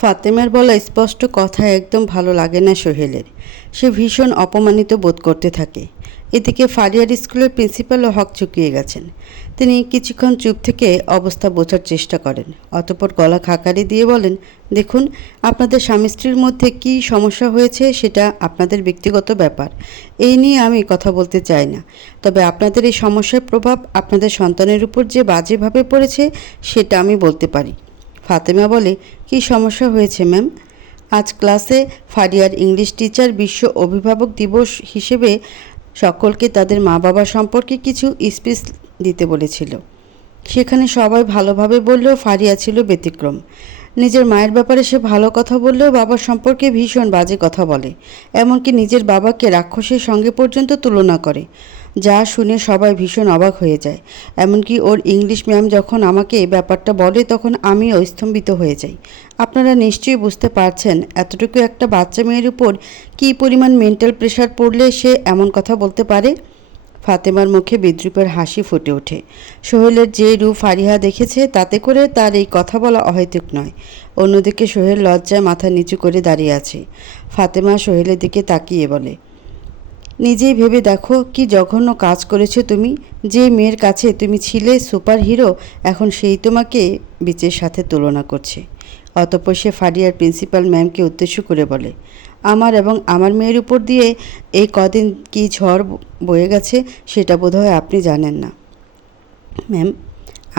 ফাতেমার বলা স্পষ্ট কথা একদম ভালো লাগে না সোহেলের। সে ভীষণ অপমানিত বোধ করতে থাকে। এদিকে ফারিয়ার স্কুলের প্রিন্সিপালও হক চুকিয়ে গেছেন। তিনি কিছুক্ষণ চুপ থেকে অবস্থা বোঝার চেষ্টা করেন, অতঃপর গলা খাকারি দিয়ে বলেন, দেখুন, আপনাদের স্বামী স্ত্রীর মধ্যে কী সমস্যা হয়েছে সেটা আপনাদের ব্যক্তিগত ব্যাপার, এই নিয়ে আমি কথা বলতে চাই না। তবে আপনাদের এই সমস্যার প্রভাব আপনাদের সন্তানের উপর যে বাজেভাবে পড়েছে সেটা আমি বলতে পারি। ফাতেমা বলে, কী সমস্যা হয়েছে ম্যাম? আজ ক্লাসে ফারিয়ার ইংলিশ টিচার বিশ্ব অভিভাবক দিবস হিসেবে সকলকে তাদের মা বাবা সম্পর্কে কিছু স্পিচ দিতে বলেছিল। সেখানে সবাই ভালোভাবে বললেও ফারিয়া ছিল ব্যতিক্রম। নিজের মায়ের ব্যাপারে সে ভালো কথা বললেও বাবার সম্পর্কে ভীষণ বাজে কথা বলে, এমনকি নিজের বাবাকে রাক্ষসের সঙ্গে পর্যন্ত তুলনা করে। যা শুনে সবাই ভীষণ অবাক হয়ে যায়। এমনকি ওর ইংলিশ ম্যাম যখন আমাকে এই ব্যাপারটা বলে তখন আমিও স্তম্ভিত হয়ে যাই। আপনারা নিশ্চয়ই বুঝতে পারছেন এতটুকু একটা বাচ্চা মেয়ের উপর কী পরিমাণ মেন্টাল প্রেশার পড়লে সে এমন কথা বলতে পারে। ফাতেমার মুখে বিদ্রূপের হাসি ফুটে ওঠে। সোহেলের যে রূপ ফারিহা দেখেছে তাতে করে তার এই কথা বলা অহেতুক নয়। অন্যদিকে সোহেল লজ্জায় মাথা নিচু করে দাঁড়িয়ে আছে। ফাতেমা সোহেলের দিকে তাকিয়ে বলে, নিজেই ভেবে দেখো কি জঘন্য কাজ করেছো তুমি। যে মেয়ের কাছে তুমি ছিলে সুপার হিরো, এখন সেই তোমাকে বিচের সাথে তুলনা করছে। অতঃপর সে ফারিয়ার প্রিন্সিপাল ম্যামকে উদ্দেশ্য করে বলে, আমার এবং আমার মেয়ের উপর দিয়ে এই কদিন কি ঝড় বয়ে গেছে সেটা বোধহয় আপনি জানেন না ম্যাম।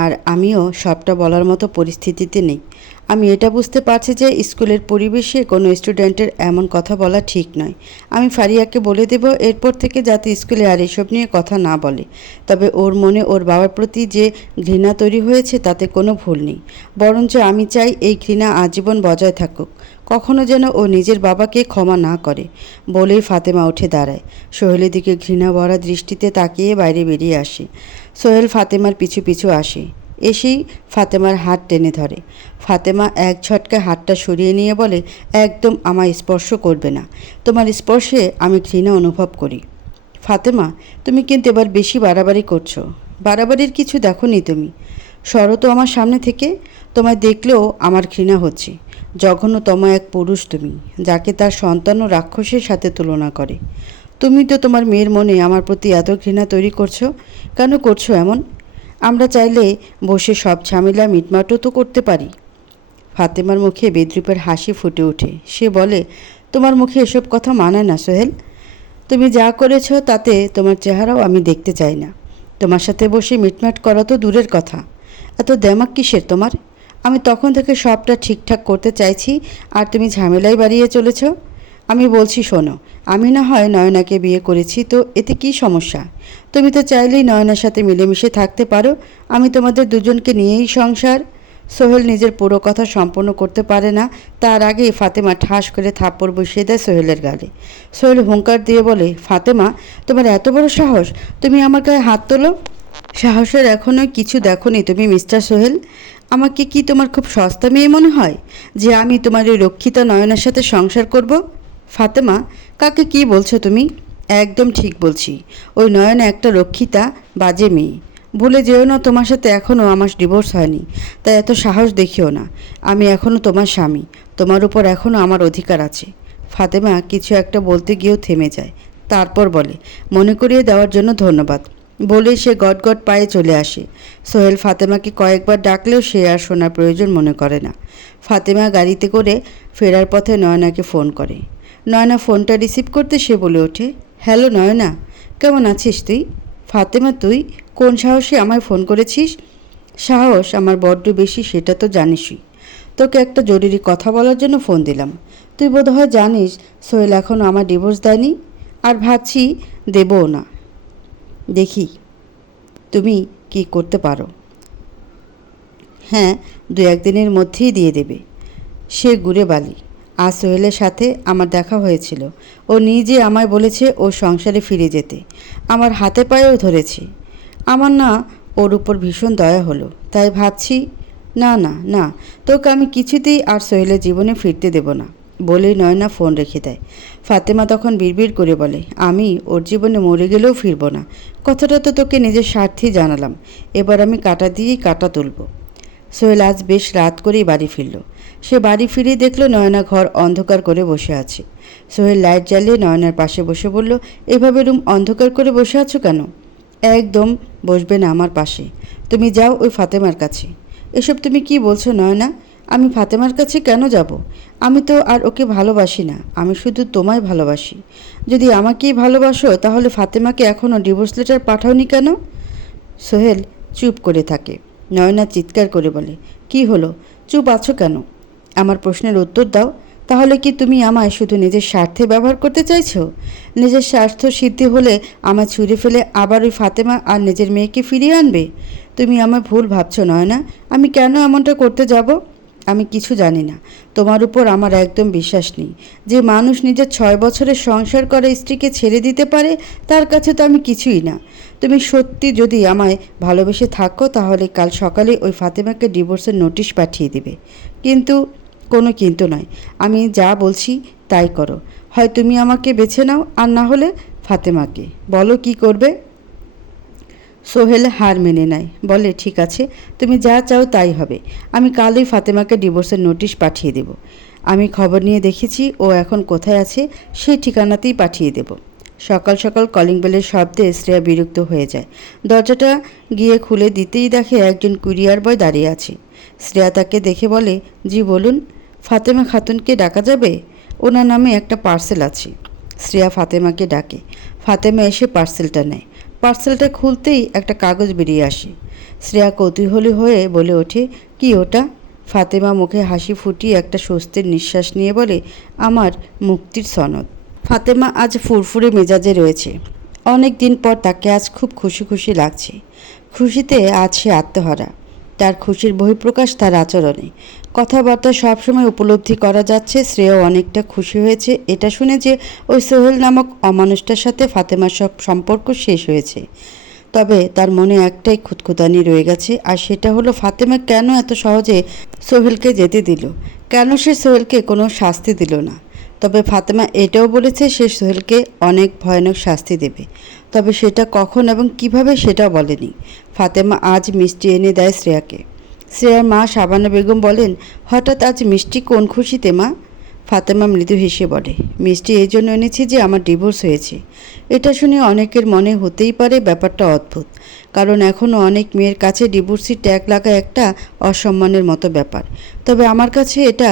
আর আমিও সবটা বলার মতো পরিস্থিতিতে নেই। আমি এটা বুঝতে পারছি যে স্কুলের পরিবেশে কোনো স্টুডেন্টের এমন কথা বলা ঠিক নয়। আমি ফারিয়াকে বলে দেব এরপর থেকে যাতে স্কুলে আর এসব নিয়ে কথা না বলে। তবে ওর মনে ওর বাবার প্রতি যে ঘৃণা তৈরি হয়েছে তাতে কোনো ভুল নেই। বরঞ্চ আমি চাই এই ঘৃণা আজীবন বজায় থাকুক, কখনো যেন ও নিজের বাবাকে ক্ষমা না করে। বলেই ফাতেমা উঠে দাঁড়ায়। সোহেলের দিকে ঘৃণা ভরা দৃষ্টিতে তাকিয়ে বাইরে বেরিয়ে আসে। সোহেল ফাতেমার পিছু পিছু আসে। এসেই ফাতেমার হাত টেনে ধরে। ফাতেমা এক ঝটকায় হাতটা সরিয়ে নিয়ে বলে, একদম আমায় স্পর্শ করবে না। তোমার স্পর্শে আমি ঘৃণা অনুভব করি। ফাতেমা, তুমি কিন্তু এবার বেশি বাড়াবাড়ি করছো। বাড়াবাড়ির কিছু দেখোনি তুমি। সরো তো আমার সামনে থেকে। তোমায় দেখলেও আমার ঘৃণা হচ্ছে। জঘন্যতম এক পুরুষ তুমি, যাকে তার সন্তান ও রাক্ষসের সাথে তুলনা করে। তুমি তো তোমার মেয়ের মনে আমার প্রতি এত ঘৃণা তৈরি করছো। কেন করছো এমন? আমরা চাইলে বসে সব ঝামেলা মিটমাটও তো করতে পারি। ফাতেমার মুখে বিদ্রূপের হাসি ফুটে ওঠে। সে বলে, তোমার মুখে এসব কথা মানায় না সোহেল। তুমি যা করেছ তাতে তোমার চেহারাও আমি দেখতে চাই না। তোমার সাথে বসে মিটমাট করা তো দূরের কথা। এত দেমাক কিসের তোমার? আমি তখন থেকে সবটা ঠিকঠাক করতে চাইছি আর তুমি ঝামেলাই বাড়িয়ে চলেছ। আমি বলছি শোনো, আমি না হয় নয়নাকে বিয়ে করেছি, তো এতে কি সমস্যা? তুমি তো চাইলেই নয়নার সাথে মিলেমিশে থাকতে পারো। আমি তোমাদের দুজনকে নিয়েই সংসার। সোহেল নিজের পুরো কথা সম্পূর্ণ করতে পারে না, তার আগেই ফাতেমা ঠাস করে থাপ্পড় বসিয়ে দেয় সোহেলের গালে। সোহেল হুঙ্কার দিয়ে বলে, ফাতেমা, তোমার এত বড় সাহস, তুমি আমার গায়ে হাত তোলো? সাহসের এখনও কিছু দেখোনি তুমি মিস্টার সোহেল? আমাকে কি তোমার খুব সস্তা মেয়ে মনে হয় যে আমি তোমার ওই রক্ষিতা নয়নার সাথে সংসার করব? ফাতেমা, কাকে কি বলছো তুমি? একদম ঠিক বলছি। ওই নয়না একটা রক্ষিতা, বাজে মেয়ে। ভুলে যেও না তোমার সাথে এখনও আমার ডিভোর্স হয়নি, তাই এত সাহস দেখিও না। আমি এখনও তোমার স্বামী, তোমার উপর এখনও আমার অধিকার আছে। ফাতেমা কিছু একটা বলতে গিয়েও থেমে যায়। তারপর বলে, মনে করিয়ে দেওয়ার জন্য ধন্যবাদ। বলে সে গটগট পায়ে চলে আসে। সোহেল ফাতেমাকে কয়েকবার ডাকলেও সে আর শোনার প্রয়োজন মনে করে না। ফাতেমা গাড়িতে করে ফেরার পথে নয়নাকে ফোন করে। নয়না ফোনটা রিসিভ করতে সে বলে ওঠে, হ্যালো নয়না, কেমন আছিস তুই? ফাতেমা, তুই কোন সাহসে আমায় ফোন করেছিস? সাহস আমার বড্ড বেশি, সেটা তো জানিসই। তোকে একটা জরুরি কথা বলার জন্য ফোন দিলাম। তুই বোধহয় জানিস সোহেল এখনও আমার ডিভোর্স দেয়নি, আর ভাবছি দেবও না। দেখি তুমি কি করতে পারো। হ্যাঁ, দু একদিনের মধ্যেই দিয়ে দেবে। সে ঘুরে বালি। আজ সোহেলের সাথে আমার দেখা হয়েছিল। ও নিজে আমায় বলেছে ও সংসারে ফিরে যেতে। আমার হাতে পায়েও ধরেছে। আমার না ওর উপর ভীষণ দয়া হলো, তাই ভাবছি না না না, তোকে আমি কিছুতেই আর সোহেলের জীবনে ফিরতে দেব না। বলেই নয়না ফোন রেখে দেয়। ফাতেমা তখন বিড়বিড় করে বলে, আমি ওর জীবনে মরে গেলেও ফিরব না। কথাটা তো তোকে নিজের স্বার্থেই জানালাম, এবার আমি কাটা দিয়েই কাটা তুলব। সোহেল আজ বেশ রাত করেই বাড়ি ফিরল। সে বাড়ি ফিরে দেখল নয়না ঘর অন্ধকার করে বসে আছে। সোহেল লাইট জ্বালিয়ে নয়নার পাশে বসে বলল, এভাবে রুম অন্ধকার করে বসে আছো কেন? একদম বসবে না আমার পাশে, তুমি যাও ওই ফাতেমার কাছে। এসব তুমি কি বলছো নয়না? আমি ফাতেমার কাছে কেন যাব? আমি তো আর ওকে ভালোবাসি না, আমি শুধু তোমায় ভালোবাসি। যদি আমাকেই ভালোবাসো তাহলে ফাতেমাকে এখনও ডিভোর্স লেটার পাঠাওনি কেন? সোহেল চুপ করে থাকে। নয়না চিৎকার করে বলে, কি হলো, চুপ আছো কেন? আমার প্রশ্নের উত্তর দাও। তাহলে কি তুমি আমায় শুধু নিজের স্বার্থে ব্যবহার করতে চাইছো? নিজের স্বার্থ সিদ্ধি হলে আমায় ছুঁড়ে ফেলে আবার ওই ফাতেমা আর নিজের মেয়েকে ফিরিয়ে আনবে? তুমি আমায় ভুল ভাবছো নয়না। আমি কেন এমনটা করতে যাব? আমি কিছু জানি না। তোমার উপর আমার একদম বিশ্বাস নেই। যে মানুষ নিজের 6 বছরের সংসার করা স্ত্রীকে ছেড়ে দিতে পারে, তার কাছে তো আমি কিছুই না। তুমি সত্যি যদি আমায় ভালোবেসে থাকো তাহলে কাল সকালে ওই ফাতেমাকে ডিভোর্সের নোটিশ পাঠিয়ে দেবে। কিন্তু কোনো কিন্তু নয়, আমি যা বলছি তাই করো। হয় তুমি আমাকে বেছে নাও, আর না হলে ফাতেমাকে। বলো কি করবে? সোহেল হার মেনে নেয়, বলে, ঠিক আছে, তুমি যা চাও তাই হবে। আমি কালই ফাতেমাকে ডিভোর্সের নোটিশ পাঠিয়ে দেব। আমি খবর নিয়ে দেখেছি ও এখন কোথায় আছে, সেই ঠিকানাতেই পাঠিয়ে দেব। সকাল সকাল কলিং বেলের শব্দে শ্রেয়া বিরক্ত হয়ে যায়। দরজাটা গিয়ে খুলে দিতেই দেখে একজন কুরিয়ার বয় দাঁড়িয়ে আছে। শ্রেয়া তাকে দেখে বলে, জি বলুন, ফাতেমা খাতুনকে ডাকা যাবে? ওনার নামে একটা পার্সেল আছে। শ্রেয়া ফাতেমাকে ডাকে। ফাতেমা এসে পার্সেলটা নেয়। পার্সেলটা খুলতেই একটা কাগজ বেরিয়ে আসে। শ্রেয়া কৌতূহলী হয়ে বলে ওঠে, কি ওটা? ফাতেমা মুখে হাসি ফুটিয়ে একটা স্বস্তির নিঃশ্বাস নিয়ে বলে, আমার মুক্তির সনদ। ফাতেমা আজ ফুরফুরে মেজাজে রয়েছে। অনেক দিন পর তাকে আজ খুব খুশি খুশি লাগছে। খুশিতে আজ সে আত্মহারা। তার খুশির বহিঃপ্রকাশ তার আচরণে, কথাবার্তা সবসময় উপলব্ধি করা যাচ্ছে। শ্রেয়াও অনেকটা খুশি হয়েছে এটা শুনে যে ওই সোহেল নামক অমানুষটার সাথে ফাতেমার সব সম্পর্ক শেষ হয়েছে। তবে তার মনে একটাই খুঁতখুঁতানি রয়ে গেছে, আর সেটা হলো ফাতেমা কেন এত সহজে সোহেলকে যেতে দিল? কেন সে সোহেলকে কোনো শাস্তি দিল না? তবে ফাতেমা এটাও বলেছে সে সোহেলকে অনেক ভয়ানক শাস্তি দেবে। তবে সেটা কখন এবং কিভাবে সেটাও বলেনি। ফাতেমা আজ মিষ্টি এনে দেয় শ্রেয়াকে। শ্রেয়ার মা শাবানা বেগম বলেন, হঠাৎ আজ মিষ্টি কোন খুশিতে মা? ফাতেমা মৃদু হেসে বলে, মিষ্টি এই জন্য এনেছি যে আমার ডিভোর্স হয়েছে। এটা শুনে অনেকের মনে হতেই পারে ব্যাপারটা অদ্ভুত, কারণ এখনও অনেক মেয়ের কাছে ডিভোর্সি ট্যাগ লাগা একটা অসম্মানের মতো ব্যাপার। তবে আমার কাছে এটা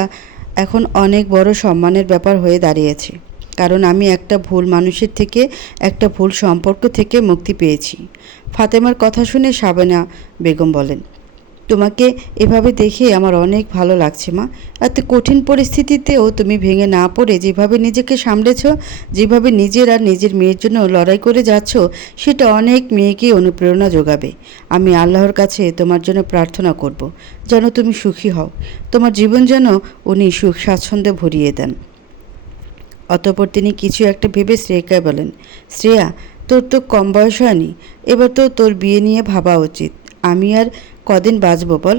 এখন অনেক বড় সম্মানের ব্যাপার হয়ে দাঁড়িয়েছে, কারণ আমি একটা ভুল মানুষের থেকে, একটা ভুল সম্পর্ক থেকে মুক্তি পেয়েছি। ফাতেমার কথা শুনে শাবানা বেগম বলেন, তোমাকে এভাবে দেখে আমার অনেক ভালো লাগছে মা। এত কঠিন পরিস্থিতিতেও তুমি ভেঙে না পড়ে যেভাবে নিজেকে সামলেছ, যেভাবে নিজের আর নিজের মেয়ের জন্য লড়াই করে যাচ্ছ, সেটা অনেক মেয়েকে অনুপ্রেরণা যোগাবে। আমি আল্লাহর কাছে তোমার জন্য প্রার্থনা করব, যেন তুমি সুখী হও। তোমার জীবন যেন উনি সুখ স্বাচ্ছন্দ্যে ভরিয়ে দেন। অতঃপর তিনি কিছু একটা ভেবে শ্রেয়াকে বলেন, শ্রেয়া, তোর তো কম বয়স হয়নি, এবার তো তোর বিয়ে নিয়ে ভাবা উচিত। আমি আর কদিন বাঁচব বল?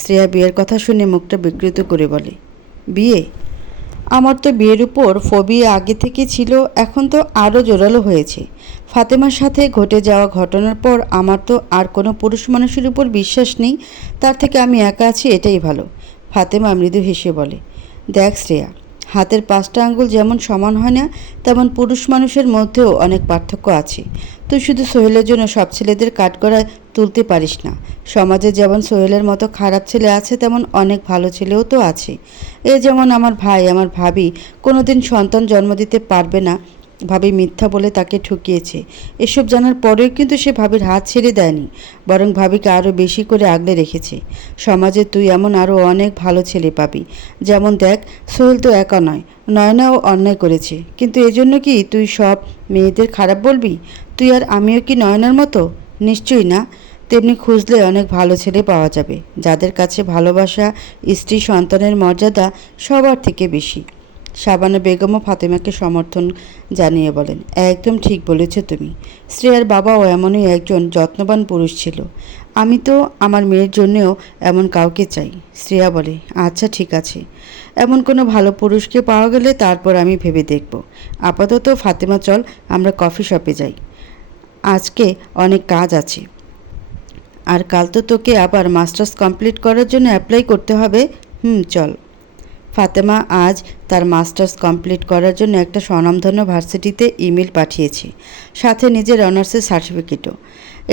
শ্রেয়া বিয়ের কথা শুনে মুখটা বিকৃত করে বলে, বিয়ে? আমার তো বিয়ের উপর ফোবিয়া আগে থেকে ছিল, এখন তো আরও জোরালো হয়েছে। ফাতেমার সাথে ঘটে যাওয়া ঘটনার পর আমার তো আর কোনো পুরুষ মানুষের উপর বিশ্বাস নেই। তার থেকে আমি একা আছি, এটাই ভালো। ফাতেমা মৃদু হেসে বলে, দেখ শ্রেয়া, হাতের 5টা আঙ্গুল যেমন সমান হয় না, তেমন পুরুষ মানুষের মধ্যেও অনেক পার্থক্য আছে। তুই শুধু সোহেলের জন্য সব ছেলেদের কাঠগড়ায় তুলতে পারিস না। সমাজে যেমন সোহেলের মতো খারাপ ছেলে আছে, তেমন অনেক ভালো ছেলেও তো আছে। এ যেমন আমার ভাই, আমার ভাবি কোনোদিন সন্তান জন্ম দিতে পারবে না, ভাবি মিথ্যা বলে তাকে ঠকিয়েছে। এসব জানার পরেও কিন্তু সে ভাবির হাত ছেড়ে দেয়নি, বরং ভাবিকে আরও বেশি করে আগলে রেখেছে। সমাজে তুই এমন আরও অনেক ভালো ছেলে পাবি। যেমন দেখ, সোহেল তো একা নয়, নয়নাও অন্যায় করেছে, কিন্তু এজন্য কি তুই সব মেয়েদের খারাপ বলবি? তুই আর আমিও কি নয়নার মতো? নিশ্চয়ই না। তেমনি খুঁজলে অনেক ভালো ছেলে পাওয়া যাবে, যাদের কাছে ভালোবাসা, স্ত্রী, সন্তানের মর্যাদা সবার থেকে বেশি। শাবানা বেগমও ফাতেমাকে সমর্থন জানিয়ে বলেন, একদম ঠিক বলেছ তুমি। শ্রেয়ার বাবাও এমনই একজন যত্নবান পুরুষ ছিল। আমি তো আমার মেয়ের জন্যেও এমন কাউকে চাই। শ্রেয়া বলে, আচ্ছা ঠিক আছে, এমন কোনো ভালো পুরুষকে পাওয়া গেলে তারপর আমি ভেবে দেখব। আপাতত ফাতেমা চল আমরা কফি শপে যাই, আজকে অনেক কাজ আছে। আর কাল তো তোকে আবার মাস্টার্স কমপ্লিট করার জন্য অ্যাপ্লাই করতে হবে। চল। ফাতেমা আজ তার মাস্টার্স কমপ্লিট করার জন্য একটা স্বনামধন্য ভার্সিটিতে ইমেল পাঠিয়েছে, সাথে নিজের অনার্সের সার্টিফিকেটও।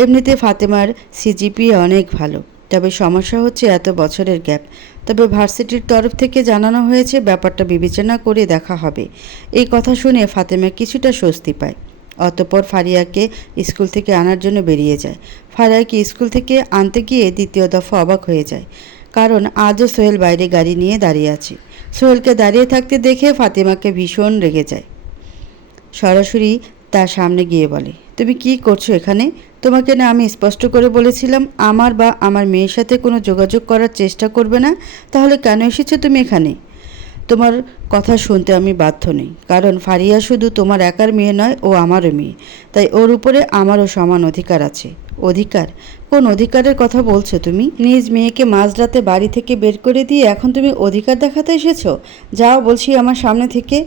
এমনিতে ফাতেমার সিজিপিএ অনেক ভালো, তবে সমস্যা হচ্ছে এত বছরের গ্যাপ। তবে ভার্সিটির তরফ থেকে জানানো হয়েছে ব্যাপারটা বিবেচনা করে দেখা হবে। এই কথা শুনে ফাতেমা কিছুটা স্বস্তি পায়। অতঃপর ফারিয়াকে স্কুল থেকে আনার জন্য বেরিয়ে যায়। ফারিয়াকে স্কুল থেকে আনতে গিয়ে দ্বিতীয় দফা অবাক হয়ে যায়, কারণ আজও সোহেল বাইরে গাড়ি নিয়ে দাঁড়িয়ে আছে। সোহেলকে দাঁড়িয়ে থাকতে দেখে ফাতেমাকে ভীষণ রেগে যায়। সরাসরি তার সামনে গিয়ে বলে, তুমি কি করছো এখানে? তোমাকে না আমি স্পষ্ট করে বলেছিলাম আমার বা আমার মেয়ের সাথে কোনো যোগাযোগ করার চেষ্টা করবে না, তাহলে কেন এসেছো তুমি এখানে? তোমার কথা শুনতে আমি বাধ্য নই, কারণ ফারিয়া শুধু তোমার একার মেয়ে নয়, ও আমারও মেয়ে, তাই ওর উপরে আমারও সমান অধিকার আছে। অধিকার? কোন অধিকারের কথা বলছো তুমি? নিজ মেয়েকে মাঝরাতে বাড়ি থেকে বের করে দিয়ে এখন তুমি অধিকার দেখাতে এসেছো? যাও বলছি আমার সামনে থেকে।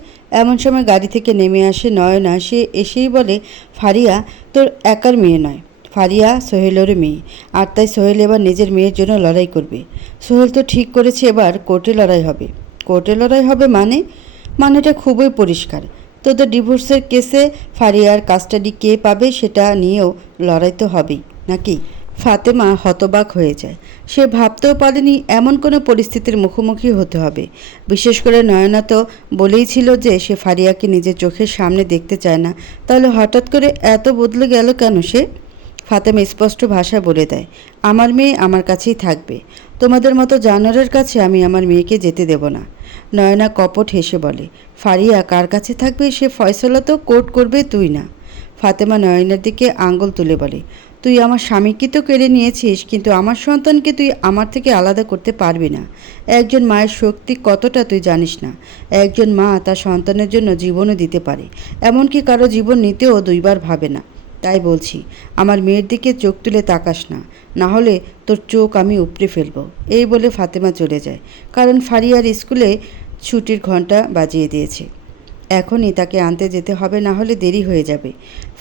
এমন সময় গাড়ি থেকে নেমে আসে নয়না। সে এসেই বলে, ফারিয়া তোর একার মেয়ে নয়, ফারিয়া সোহেলেরও মেয়ে, আর তাই সোহেল এবার নিজের মেয়ের জন্য লড়াই করবে। সোহেল তো ঠিক করেছে এবার কোর্টে লড়াই হবে। কোর্টে লড়াই হবে মানেটা খুবই পরিষ্কার। তোদের ডিভোর্সের কেসে ফারিয়ার কাস্টাডি কে পাবে সেটা নিয়েও লড়াই তো হবেই নাকি? ফাতেমা হতবাক হয়ে যায়। সে ভাবতেও পারেনি এমন কোনো পরিস্থিতির মুখোমুখি হতে হবে। বিশেষ করে নয়না তো বলেই ছিল যে সে ফারিয়াকে নিজের চোখের সামনে দেখতে চায় না। তাহলে হঠাৎ করে এত বদলে গেল কেন সে? ফাতেমা স্পষ্ট ভাষায় বলে দেয়, আমার মেয়ে আমার কাছেই থাকবে। তোমাদের মতো জানোয়ারের কাছে আমি আমার মেয়েকে যেতে দেব না। নয়না কপট হেসে বলে, ফারিয়া কার কাছে থাকবে সে ফয়সলা তো কোর্ট করবে, তুই না। ফাতেমা নয়নার দিকে আঙ্গুল তুলে বলে, তুই আমার স্বামীকে তো কেড়ে নিয়েছিস, কিন্তু আমার সন্তানকে তুই আমার থেকে আলাদা করতে পারবি না। একজন মায়ের শক্তি কতটা তুই জানিস না। একজন মা তার সন্তানের জন্য জীবনও দিতে পারে, এমনকি কারো জীবন নিতেও দুইবার ভাবে না। তাই বলছি, আমার মেয়ের দিকে চোখ তুলে তাকাস না, না হলে তোর চোখ আমি উপড়ে ফেলবো। এই বলে ফাতেমা চলে যায়, কারণ ফারিয়ার স্কুলে ছুটির ঘন্টা বাজিয়ে দিয়েছে। এখনই তাকে আনতে যেতে হবে, না হলে দেরি হয়ে যাবে।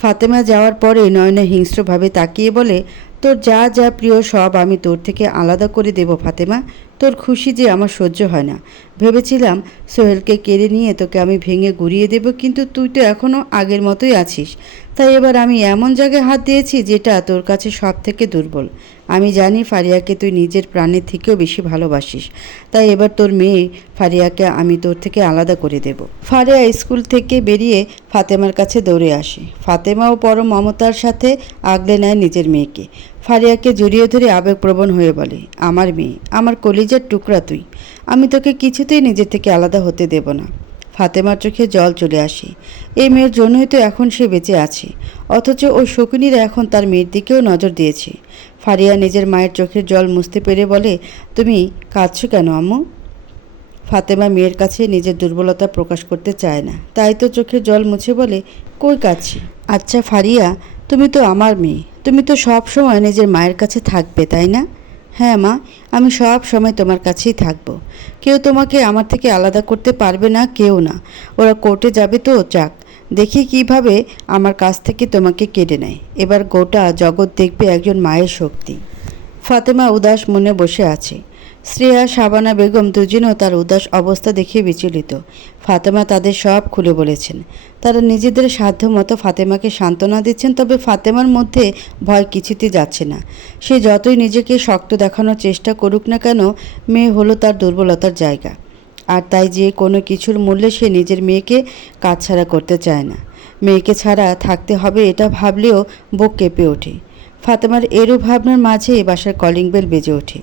ফাতেমা যাওয়ার পরে নয়না হিংস্রভাবে তাকিয়ে বলে, তোর যা যা প্রিয় সব আমি তোর থেকে আলাদা করে দেব ফাতেমা। তোর খুশি যে আমার সহ্য হয় না। ভেবেছিলাম সোহেলকে কেড়ে নিয়ে তোকে আমি ভেঙে গুঁড়িয়ে দেব, কিন্তু তুই তো এখনও আগের মতোই আছিস। তাই এবার আমি এমন জায়গায় হাত দিয়েছি যেটা তোর কাছে সব থেকে দুর্বল। আমি জানি ফারিয়াকে তুই নিজের প্রাণের থেকেও বেশি ভালোবাসিস, তাই এবার তোর মেয়ে ফারিয়াকে আমি তোর থেকে আলাদা করে দেব। ফারিয়া স্কুল থেকে বেরিয়ে ফাতেমার কাছে দৌড়ে আসে। ফাতেমাও পরম মমতার সাথে আগলে নেয় নিজের মেয়েকে। ফারিয়াকে জড়িয়ে ধরে আবেগপ্রবণ হয়ে বলে, আমার মেয়ে, আমার কলিজার টুকরা তুই। আমি তোকে কিছুতেই নিজের থেকে আলাদা হতে দেব না। ফাতেমার চোখে জল চলে আসে। এই মেয়ের জন্যই তো এখন সে বেঁচে আছে, অথচ ওই শকুনিরা এখন তার মেয়ের দিকেও নজর দিয়েছে। ফারিয়া নিজের মায়ের চোখের জল মুছতে পেরে বলে, তুমি কাঁদছো কেন আম্মু? ফাতেমা মেয়ের কাছে নিজের দুর্বলতা প্রকাশ করতে চায় না, তাই তো চোখের জল মুছে বলে, কই কাঁদছি? আচ্ছা ফারিয়া, তুমি তো আমার মেয়ে, তুমি তো সব সময় নিজের মায়ের কাছে থাকবে, তাই না? হ্যাঁ মা, আমি সব সময় তোমার কাছেই থাকবো। কেউ তোমাকে আমার থেকে আলাদা করতে পারবে না, কেউ না। ওরা কোর্টে যাবে তো যাক, দেখি কিভাবে আমার কাছ থেকে তোমাকে কেড়ে নেয়। এবার গোটা জগৎ দেখবে একজন মায়ের শক্তি। ফাতেমা উদাস মনে বসে আছে। শ্রেয়া, শাবানা বেগম দুজনেও তার উদাস অবস্থা দেখে বিচলিত। ফাতেমা তাদের সব খুলে বলেছেন। তারা নিজেদের সাধ্য মতো ফাতেমাকে সান্ত্বনা দিচ্ছেন, তবে ফাতেমার মধ্যে ভয় কিছুতেই যাচ্ছে না। সে যতই নিজেকে শক্ত দেখানোর চেষ্টা করুক না কেন, মেয়ে হলো তার দুর্বলতার জায়গা। আর তাই যে কোনো কিছুর মূল্যে সে নিজের মেয়েকে কাছছাড়া করতে চায় না। মেয়েকে ছাড়া থাকতে হবে এটা ভাবলেও বুক কেঁপে ওঠে। ফাতেমার এরূপ ভাবনার মাঝে বাসার কলিং বেল বেজে ওঠে।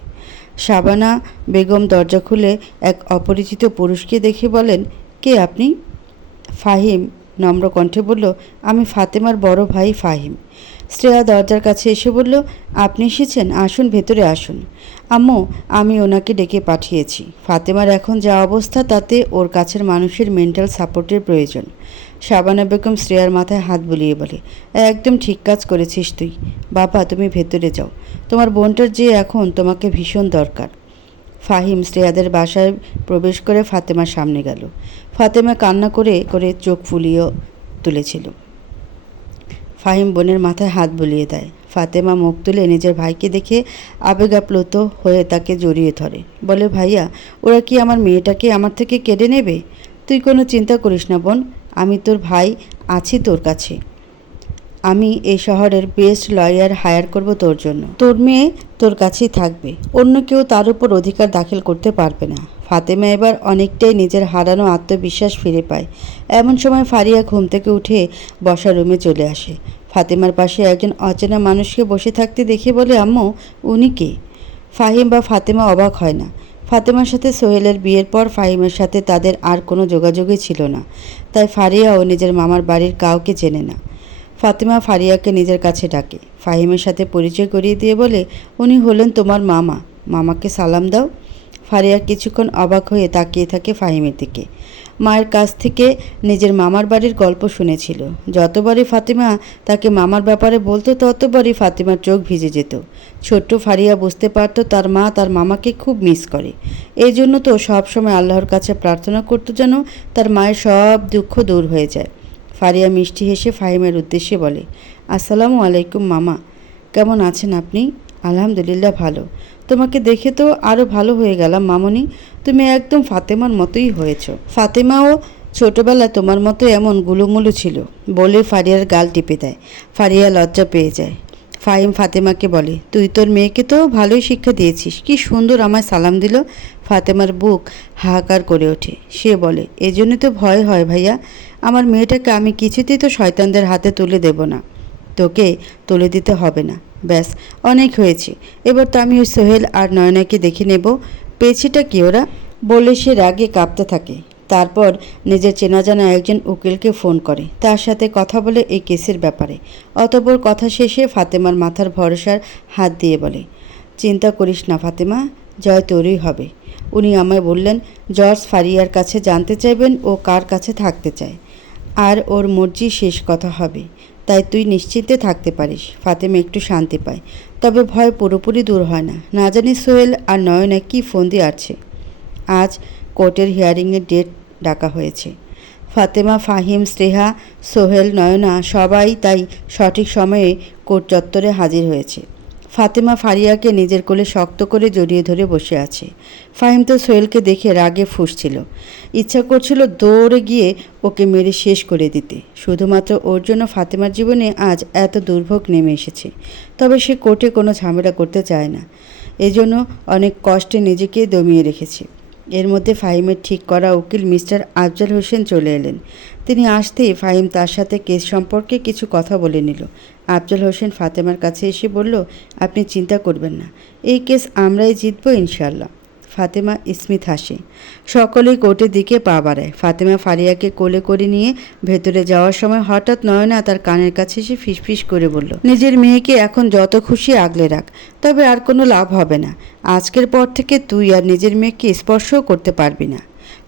শাবানা বেগম দরজা খুলে এক অপরিচিত পুরুষকে দেখে বলেন, কে আপনি? ফাহিম নম্র কণ্ঠে বলল, আমি ফাতেমার বড় ভাই ফাহিম। শ্রেয়া দরজার কাছে এসে বলল, আপনি এসেছেন, আসুন ভেতরে আসুন। আম্মু, আমি ওনাকে ডেকে পাঠিয়েছি। ফাতেমার এখন যা অবস্থা তাতে ওর কাছের মানুষের মেন্টাল সাপোর্টের প্রয়োজন। শাবানা বেগম শ্রেয়ার মাথায় হাত বুলিয়ে বলে, একদম ঠিক কাজ করেছিস তুই। বাবা, তুমি ভেতরে যাও, তোমার বোনটার যে এখন তোমাকে ভীষণ দরকার। ফাহিম শ্রেয়াদের বাসায় প্রবেশ করে ফাতেমার সামনে গেল। ফাতেমা কান্না করে করে চোখ ফুলিয়ে তুলেছিল। ফাহিম বোনের মাথায় হাত বুলিয়ে দেয়। ফাতেমা মুখ তুলে নিজের ভাইকে দেখে আবেগাপ্লুত হয়ে তাকে জড়িয়ে ধরে, বলে, ভাইয়া, ওরা কি আমার মেয়েটাকে আমার থেকে কেড়ে নেবে? তুই কোনো চিন্তা করিস না বোন, আমি তোর ভাই আছি তোর কাছে। আমি এই শহরের বেস্ট লয়ার হায়ার করব তোর জন্য। তোর মেয়ে তোর কাছেই থাকবে, অন্য কেউ তার উপর অধিকার দাখিল করতে পারবে না। ফাতেমা এবার অনেকটাই নিজের হারানো আত্মবিশ্বাস ফিরে পায়। এমন সময় ফারিয়া ঘুম থেকে উঠে বসার রুমে চলে আসে। ফাতেমার পাশে একজন অচেনা মানুষকে বসে থাকতে দেখে বলে, আম্মু, উনি কে? ফাহিম বা ফাতেমা অবাক হয় না। ফাতেমার সাথে সোহেলের বিয়ের পর ফাহিমের সাথে তাদের আর কোনো যোগাযোগই ছিল না, তাই ফারিয়াও নিজের মামার বাড়ির কাউকে চেনে না। ফাতেমা ফারিয়াকে নিজের কাছে ডাকে, ফাহিমের সাথে পরিচয় করিয়ে দিয়ে বলে, উনি হলেন তোমার মামা, মামাকে সালাম দাও। ফারিয়া কিছুক্ষণ অবাক হয়ে তাকিয়ে থাকে ফাহিমের দিকে। মায়ের কাছ থেকে নিজের মামার বাড়ির গল্প শুনেছিল। যতবারই ফাতেমা তাকে মামার ব্যাপারে বলতো ততবারই ফাতেমার চোখ ভিজে যেত। ছোট্ট ফারিয়া বুঝতে পারত তার মা তার মামাকে খুব মিস করে। এই জন্য তো সবসময় আল্লাহর কাছে প্রার্থনা করতো যেন তার মায়ের সব দুঃখ দূর হয়ে যায়। ফারিয়া মিষ্টি হেসে ফাহিমের উদ্দেশ্যে বলে, আসসালামু আলাইকুম মামা, কেমন আছেন আপনি? আলহামদুলিল্লাহ ভালো। তোমাকে দেখে তো আরও ভালো হয়ে গেলাম মামনি, তুমি একদম ফাতেমার মতোই হয়েছ। ফাতেমাও ছোটবেলা তোমার মতো এমন গুলুমুলু ছিল, বলে ফারিয়ার গাল টিপে দেয়। ফারিয়া লজ্জা পেয়ে যায়। ফাহিম ফাতেমাকে বলে, তুই তোর মেয়েকে তো ভালোই শিক্ষা দিয়েছিস, কি সুন্দর আমায় সালাম দিল। ফাতেমার বুক হাহাকার করে ওঠে। সে বলে, এজন্যই তো ভয় হয় ভাইয়া, আমার মেয়েটাকে আমি কিছুতেই তো শয়তানদের হাতে তুলে দেব না। তোকে তুলে দিতে হবে না, ব্যাস অনেক হয়েছে। এবার তো আমি ওই সোহেল আর নয়নাকে দেখে নেব। পেয়েছিটা কি ওরা? বলে সে রাগে কাঁপতে থাকে। তারপর নিজের চেনা জানা একজন উকিলকে ফোন করে, তার সাথে কথা বলে এই কেসের ব্যাপারে। অতঃপর কথা শেষে ফাতেমার মাথার ভরসার হাত দিয়ে বলে, চিন্তা করিস না ফাতেমা, জয় তোরই হবে। উনি আমায় বললেন জর্জ ফারিয়ার কাছে জানতে চাইবেন ও কার কাছে থাকতে চায়, আর ওর মর্জি শেষ কথা হবে। তাই তুই নিশ্চিন্তে থাকতে পারিস। ফাতেমা একটু শান্তি পায়, তবে ভয় পুরোপুরি দূর হয় না। না জানি সোহেল আর নয়না কি ফোন দিয়ে আছে। আজ কোর্টের হিয়ারিংয়ের ডেট ডাকা হয়েছে। ফাতেমা, ফাহিম, স্নেহা, সোহেল, নয়না সবাই তাই সঠিক সময়ে কোর্ট চত্বরে হাজির হয়েছে। ফাতেমা ফারিয়াকে নিজের কোলে শক্ত করে জড়িয়ে ধরে বসে আছে। ফাহিম তো সোহেলকে দেখে রাগে ফুঁসছিল, ইচ্ছা করছিল দৌড়ে গিয়ে ওকে মেরে শেষ করে দিতে। শুধুমাত্র ওর জন্য ফাতেমার জীবনে আজ এত দুর্ভোগ নেমে এসেছে। তবে সে কোর্টে কোনো ঝামেলা করতে চায় না, এজন্য অনেক কষ্টে নিজেকে দমিয়ে রেখেছে। এর মধ্যে ফাহিমের ঠিক করা উকিল মিস্টার আফজাল হোসেন চলে এলেন। তিনি আসতেই ফাহিম তার সাথে কেস সম্পর্কে কিছু কথা বলে নিল। আফজাল হোসেন ফাতেমার কাছে এসে বলল, আপনি চিন্তা করবেন না, এই কেস আমরাই জিতব ইনশাল্লাহ। ফাতেমা স্মিত হাসে। সকলেই কোর্টের দিকে পা বাড়ায়। ফাতেমা ফারিয়াকে কোলে করে নিয়ে ভেতরে যাওয়ার সময় হঠাৎ নয়না তার কানের কাছে এসে ফিসফিস করে বলল, নিজের মেয়েকে এখন যত খুশি আগলে রাখ, তবে আর কোনো লাভ হবে না। আজকের পর থেকে তুই আর নিজের মেয়েকে স্পর্শও করতে পারবি না।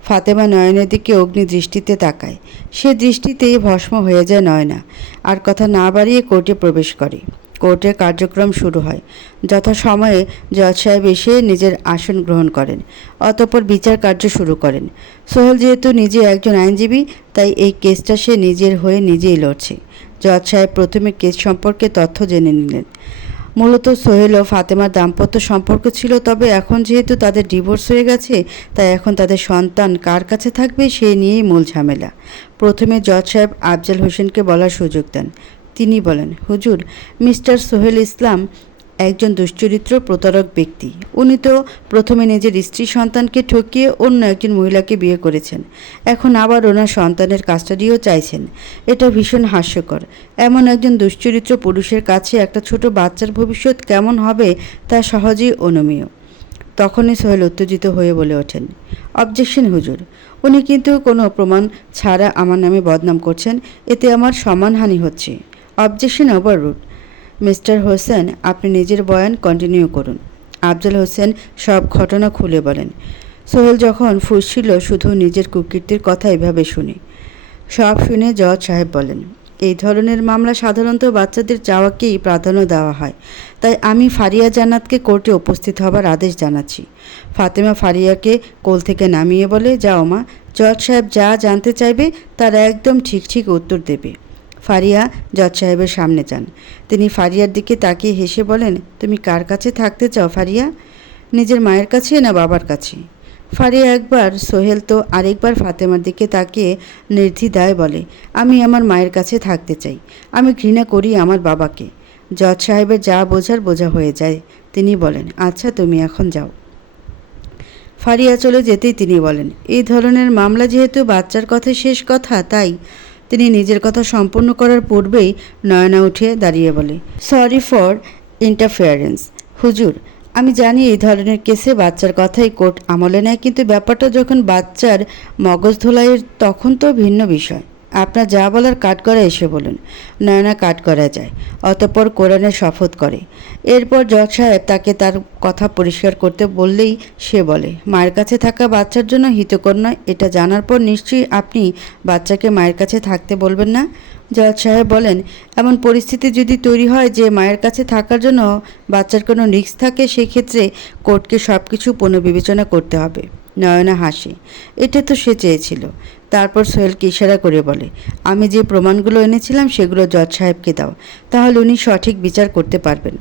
ফাতেমা নয়নের দিকে অগ্নি দৃষ্টিতে তাকায়। সে দৃষ্টিতেই ভস্ম হয়ে যায় নয়না। আর কথা না বাড়িয়ে কোর্টে প্রবেশ করে। কোর্টের কার্যক্রম শুরু হয়। যথাসময়ে জজ সাহেব এসে নিজের আসন গ্রহণ করেন। অতঃপর বিচার কার্য শুরু করেন। সোহেল যেহেতু নিজে একজন আইনজীবী, তাই এই কেসটা সে নিজের হয়ে নিজেই লড়ছে। জজ সাহেব প্রথমে কেস সম্পর্কে তথ্য জেনে নিলেন। মূলত সোহেল ও ফাতেমার দাম্পত্য সম্পর্ক ছিল, তবে এখন যেহেতু তাদের ডিভোর্স হয়ে গেছে, তাই এখন তাদের সন্তান কার কাছে থাকবে সে নিয়েই মূল ঝামেলা। প্রথমে জজ সাহেব আফজাল হোসেনকে বলার সুযোগ দেন। তিনি বলেন, হুজুর, মিস্টার সোহেল ইসলাম একজন দুশ্চরিত্র প্রতারক ব্যক্তি। উনি তো প্রথমে নিজের স্ত্রী সন্তানকে ঠকিয়ে অন্য একজন মহিলাকে বিয়ে করেছেন, এখন আবার ওনার সন্তানের কাস্টাডিও চাইছেন। এটা ভীষণ হাস্যকর। এমন একজন দুশ্চরিত্র পুরুষের কাছে একটা ছোট বাচ্চার ভবিষ্যৎ কেমন হবে তা সহজেই অনুমেয়। তখনই সোহেল উত্তেজিত হয়ে বলে ওঠেন, অবজেকশন হুজুর, উনি কিন্তু কোনো প্রমাণ ছাড়া আমার নামে বদনাম করছেন, এতে আমার সম্মানহানি হচ্ছে। Objection overruled. মিস্টার হোসেন, আপনি নিজের বয়ান কন্টিনিউ করুন। আফজাল হোসেন সব ঘটনা খুলে বলেন। সোহেল যখন ফুঁসছিল শুধু নিজের কুকীর্তির কথা এভাবে শুনে। সব শুনে জজ সাহেব বলেন, এই ধরনের মামলা সাধারণত বাচ্চাদের চাওয়াকেই প্রাধান্য দেওয়া হয়, তাই আমি ফারিয়া জান্নাতকে কোর্টে উপস্থিত হবার আদেশ জানাচ্ছি। ফাতেমা ফারিয়াকে কোল থেকে নামিয়ে বলে, যাও মা, জজ সাহেব যা জানতে চাইবে তার একদম ঠিক ঠিক উত্তর দেবে। ফারিয়া জজ সাহেবের সামনে যান। তিনি ফারিয়ার দিকে তাকিয়ে হেসে বলেন, তুমি কার কাছে থাকতে চাও ফারিয়া? নিজের মায়ের কাছে না বাবার কাছে? ফারিয়া একবার সোহেল তো আরেকবার ফাতেমার দিকে তাকিয়ে নির্দ্বিধায় বলে, আমি আমার মায়ের কাছে থাকতে চাই। আমি ঘৃণা করি আমার বাবাকে। জজ সাহেবের যা বোঝার বোঝা হয়ে যায়। তিনি বলেন, আচ্ছা তুমি এখন যাও। ফারিয়া চলে যেতেই তিনি বলেন, এই ধরনের মামলা যেহেতু বাচ্চার কথা শেষ কথা, তাই তিনি নিজের কথা সম্পূর্ণ করার পূর্বেই নয়না উঠে দাঁড়িয়ে বলে, সরি ফর ইন্টারফেয়ারেন্স হুজুর। আমি জানি এই ধরনের কেসে বাচ্চার কথাই কোর্ট আমলে নেয়, কিন্তু ব্যাপারটা যখন বাচ্চার মগজ ধোলাইয়ের তখন তো ভিন্ন বিষয়। আপনার যা বলার কাঠগড়া এসে বলুন। নয়না কাঠগড়া যায়, অতঃপর কোরআনের শপথ করে। এরপর জজ সাহেব তাকে তার কথা পরিষ্কার করতে বললেই সে বলে, মায়ের কাছে থাকা বাচ্চার জন্য হিতকর নয়, এটা জানার পর নিশ্চয়ই আপনি বাচ্চাকে মায়ের কাছে থাকতে বলবেন না। জজ সাহেব বলেন, এমন পরিস্থিতি যদি তৈরি হয় যে মায়ের কাছে থাকার জন্য বাচ্চার কোনো রিস্ক থাকে, সেক্ষেত্রে কোর্টকে সব কিছু পুনর্বিবেচনা করতে হবে। নয়না হাসে, এটা তো সে চেয়েছিল। তারপর সোহেলকে ইশারা করে বলে, আমি যে প্রমাণগুলো এনেছিলাম সেগুলো জজ সাহেবকে দাও, তাহলে উনি সঠিক বিচার করতে পারবেন।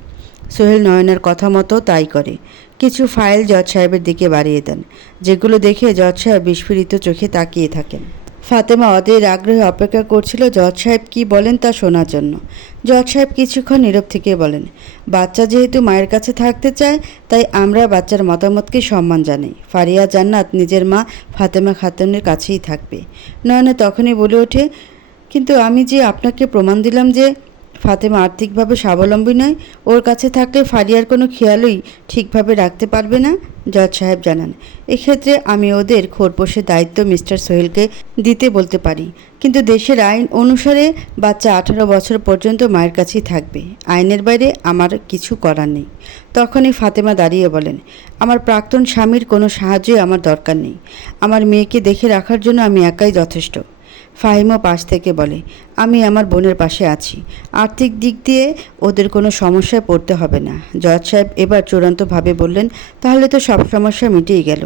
সোহেল নয়নার কথা মতো তাই করে। কিছু ফাইল জজ সাহেবের দিকে বাড়িয়ে দেন, যেগুলো দেখে জজ সাহেব বিস্ফোরিত চোখে তাকিয়ে থাকেন। ফাতেমা অধীর আগ্রহে অপেক্ষা করছিল জজ সাহেব কী বলেন তা শোনার জন্য। জজ সাহেব কিছুক্ষণ নীরব থেকে বলেন, বাচ্চা যেহেতু মায়ের কাছে থাকতে চায়, তাই আমরা বাচ্চার মতামতকে সম্মান জানাই। ফারিয়া জান্নাত নিজের মা ফাতেমা খাতুনের কাছেই থাকবে। নয়না তখনই বলে ওঠে, কিন্তু আমি যে আপনাকে প্রমাণ দিলাম যে ফাতেমা আর্থিকভাবে স্বাবলম্বী নয়, ওর কাছে থাকলে ফারিয়ার কোনো খেয়ালই ঠিকভাবে রাখতে পারবে না। জজ সাহেব জানান, এক্ষেত্রে আমি ওদের খোরপোশের দায়িত্ব মিস্টার সোহেলকে দিতে বলতে পারি, কিন্তু দেশের আইন অনুসারে বাচ্চা 18 বছর পর্যন্ত মায়ের কাছেই থাকবে। আইনের বাইরে আমার কিছু করার নেই। তখনই ফাতেমা দাঁড়িয়ে বলেন, আমার প্রাক্তন স্বামীর কোনো সাহায্যই আমার দরকার নেই। আমার মেয়েকে দেখে রাখার জন্য আমি একাই যথেষ্ট। ফাহিমও পাশ থেকে বলে, আমি আমার বোনের পাশে আছি। আর্থিক দিক দিয়ে ওদের কোনো সমস্যায় পড়তে হবে না। জজ সাহেব এবার চূড়ান্তভাবে বললেন, তাহলে তো সব সমস্যা মিটেই গেল।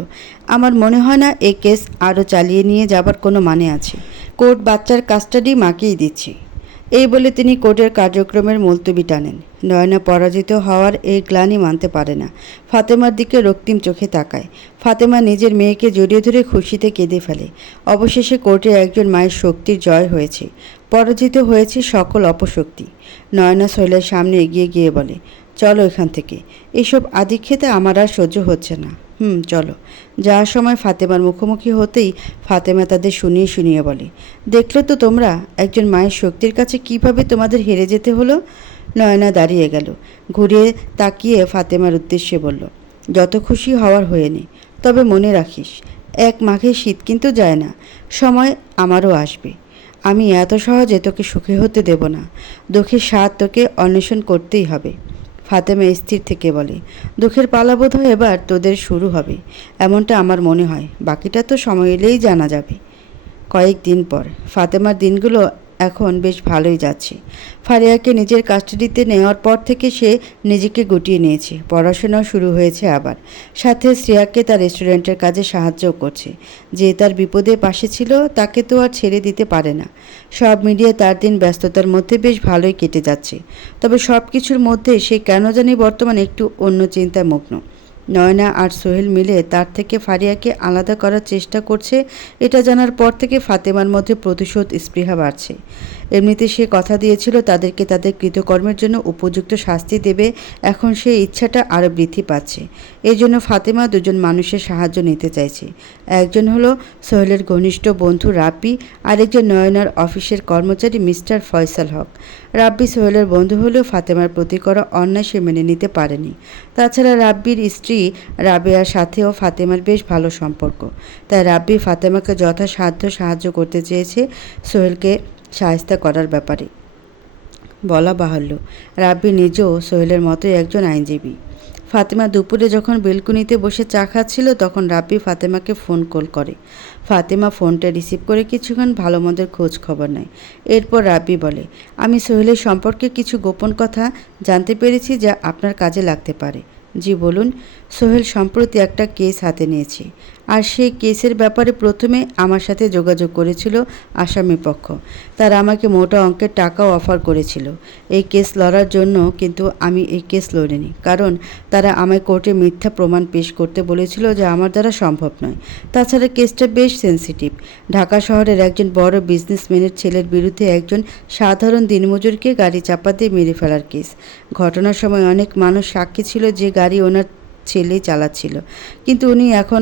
আমার মনে হয় না এই কেস আরও চালিয়ে নিয়ে যাবার কোনো মানে আছে। কোর্ট বাচ্চার কাস্টাডি মাকেই দিচ্ছে। এই বলে তিনি কোর্টের কার্যক্রমের মুলতবি টানেন। নয়না পরাজিত হওয়ার এই গ্লানি মানতে পারে না। ফাতেমার দিকে রক্তিম চোখে তাকায়। ফাতেমা নিজের মেয়েকে জড়িয়ে ধরে খুশিতে কেঁদে ফেলে। অবশেষে কোর্টে একজন মায়ের শক্তির জয় হয়েছে। পরাজিত হয়েছে সকল অপশক্তি। নয়না সোহেলের সামনে এগিয়ে গিয়ে বলে, চলো এখান থেকে। এসব আদিক্ষেতে আমার আর সহ্য হচ্ছে না। চলো। যাওয়ার সময় ফাতেমার মুখোমুখি হতেই ফাতেমা তাদের শুনিয়ে শুনিয়ে বলে, দেখলে তো তোমরা একজন মায়ের শক্তির কাছে কিভাবে তোমাদের হেরে যেতে হলো। নয়না দাঁড়িয়ে গেল, ঘুরিয়ে তাকিয়ে ফাতেমার উদ্দেশ্যে বলল, যত খুশি হওয়ার হয়ে নে, তবে মনে রাখিস, এক মাঘে শীত কিন্তু যায় না। সময় আমারও আসবে। আমি এত সহজে তোকে সুখী হতে দেব না। দুঃখের স্বাদ তোকে অন্বেষণ করতেই হবে। ফাতেমা স্থির থেকে বলে, দুঃখের পালা বোধ হয় এবার তোদের শুরু হবে, এমনটা আমার মনে হয়। বাকিটা তো সময় এলেই জানা যাবে। কয়েকদিন পর ফাতেমার দিনগুলো এখন বেশ ভালোই যাচ্ছে। ফারিয়াকে নিজের কাস্টাডিতে নেওয়ার পর থেকে সে নিজেকে গুটিয়ে নিয়েছে। পড়াশোনাও শুরু হয়েছে আবার। সাথে শ্রেয়াকে তার রেস্টুরেন্টের কাজে সাহায্যও করছে। যে তার বিপদে পাশে ছিল তাকে তো আর ছেড়ে দিতে পারে না। সব মিলিয়ে তার দিন ব্যস্ততার মধ্যে বেশ ভালোই কেটে যাচ্ছে। তবে সব কিছুর মধ্যে সে কেন জানি বর্তমানে একটু অন্য চিন্তায় মগ্ন। নয়না আর সোহেল মিলে তার থেকে ফারিয়াকে আলাদা করার চেষ্টা করছে। এটা জানার পর থেকে ফাতেমার মধ্যে প্রতিশোধ স্পৃহা বাড়ছে। এমনিতে সে কথা দিয়েছিল তাদেরকে তাদের কৃতকর্মের জন্য উপযুক্ত শাস্তি দেবে। এখন সেই ইচ্ছাটা আরও বৃদ্ধি পাচ্ছে। এই জন্য ফাতেমা দুজন মানুষের সাহায্য নিতে চাইছে। একজন হলো সোহেলের ঘনিষ্ঠ বন্ধু রাব্বি, আরেকজন নয়নার অফিসের কর্মচারী মিস্টার ফয়সাল হক। রাব্বি সোহেলের বন্ধু হলেও ফাতেমার প্রতি করা অন্যায় সে মেনে নিতে পারেনি। তাছাড়া রাব্বির স্ত্রী রাবেয়ার সাথেও ফাতেমার বেশ ভালো সম্পর্ক। তাই রাব্বি ফাতেমাকে যথাসাধ্য সাহায্য করতে চেয়েছে সোহেলকে শায়েস্তা করার ব্যাপারে। বলা বাহুল্য, রাব্বি নিজেও সোহেলের মতোই একজন আইনজীবী। ফাতেমা দুপুরে যখন বেলকুনিতে বসে চা খাচ্ছিল তখন রাব্বি ফাতেমাকে ফোন কল করে। ফাতেমা ফোনটা রিসিভ করে কিছুক্ষণ ভালো মন্দের খোঁজ খবর নেয়। এরপর রাব্বি বলে, আমি সোহেলের সম্পর্কে কিছু গোপন কথা জানতে পেরেছি যা আপনার কাজে লাগতে পারে। জি বলুন। সোহেল সম্প্রতি একটা কেস হাতে নিয়েছে, আর সেই কেসের ব্যাপারে প্রথমে আমার সাথে যোগাযোগ করেছিল আসামি পক্ষ। তারা আমাকে মোটা অঙ্কের টাকাও অফার করেছিল এই কেস লড়ার জন্য, কিন্তু আমি এই কেস লড়িনি, কারণ তারা আমায় কোর্টে মিথ্যা প্রমাণ পেশ করতে বলেছিল, যা আমার দ্বারা সম্ভব নয়। তাছাড়া কেসটা বেশ সেন্সিটিভ। ঢাকা শহরের একজন বড় বিজনেসম্যানের ছেলের বিরুদ্ধে একজন সাধারণ দিনমজুরকে গাড়ি চাপা দিয়ে মেরে ফেলার কেস। ঘটনার সময় অনেক মানুষ সাক্ষী ছিল যে গাড়ি ওনার ছেলেই চালাচ্ছিল, কিন্তু উনি এখন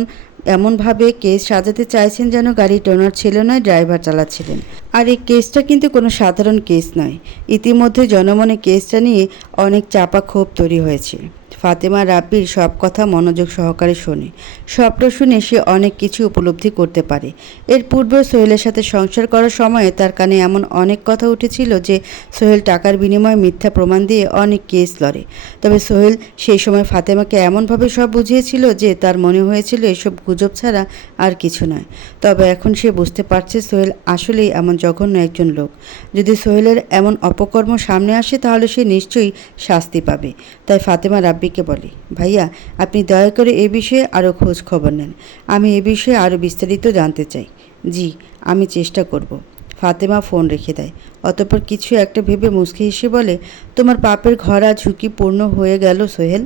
এমনভাবে কেস সাজাতে চাইছেন যেন গাড়িটা ওনার ছেলে নয়, ড্রাইভার চালাচ্ছিলেন। আর এই কেসটা কিন্তু কোনো সাধারণ কেস নয়। ইতিমধ্যে জনমনে কেসটা নিয়ে অনেক চাপা ক্ষোভ তৈরি হয়েছে। ফাতেমা রাব্বির সব কথা মনোযোগ সহকারে শোনে। সবটা শুনে সে অনেক কিছু উপলব্ধি করতে পারে। এর পূর্বেও সোহেলের সাথে সংসার করার সময়ে তার কানে এমন অনেক কথা উঠেছিল যে সোহেল টাকার বিনিময়ে মিথ্যা প্রমাণ দিয়ে অনেক কেস লড়ে। তবে সোহেল সেই সময় ফাতেমাকে এমনভাবে সব বুঝিয়েছিল যে তার মনে হয়েছিল এসব গুজব ছাড়া আর কিছু নয়। তবে এখন সে বুঝতে পারছে সোহেল আসলেই এমন জঘন্য একজন লোক। যদি সোহেলের এমন অপকর্ম সামনে আসে তাহলে সে নিশ্চয়ই শাস্তি পাবে। তাই ফাতেমা রাব্বিকে বলে, ভাইয়া, আপনি দয়া করে এ বিষয়ে আরও খোঁজ খবর নেন। আমি এ বিষয়ে আরও বিস্তারিত জানতে চাই। জি, আমি চেষ্টা করব। ফাতেমা ফোন রেখে দেয়। অতঃপর কিছু একটা ভেবে মুচকি হেসে বলে, তোমার পাপের ঘোড়া ঝুঁকিপূর্ণ হয়ে গেল সোহেল,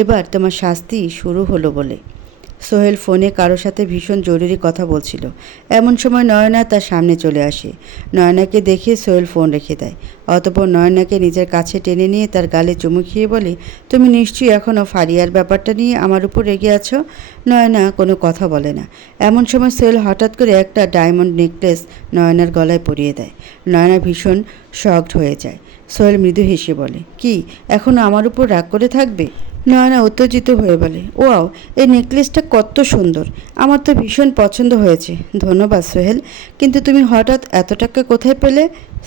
এবার তোমার শাস্তি শুরু হলো বলে। সোহেল ফোনে কারোর সাথে ভীষণ জরুরি কথা বলছিল। এমন সময় নয়না তার সামনে চলে আসে। নয়নাকে দেখে সোহেল ফোন রেখে দেয়। অতঃপর নয়নাকে নিজের কাছে টেনে নিয়ে তার গালে চুমু খেয়ে বলে, তুমি নিশ্চয়ই এখনও ফারিয়ার ব্যাপারটা নিয়ে আমার উপর রেগে আছো। নয়না কোনো কথা বলে না। এমন সময় সোহেল হঠাৎ করে একটা ডায়মন্ড নেকলেস নয়নার গলায় পরিয়ে দেয়। নয়না ভীষণ শকড হয়ে যায়। সোহেল মৃদু হেসে বলে, কি এখনও আমার উপর রাগ করে থাকবে? নয়না উত্তেজিত হয়ে বলে, ওয়াও, এই নেকলেসটা কত সুন্দর, আমার তো ভীষণ পছন্দ হয়েছে। ধন্যবাদ সোহেল, কিন্তু তুমি হঠাৎ এত টাকা কোথায় পেলে?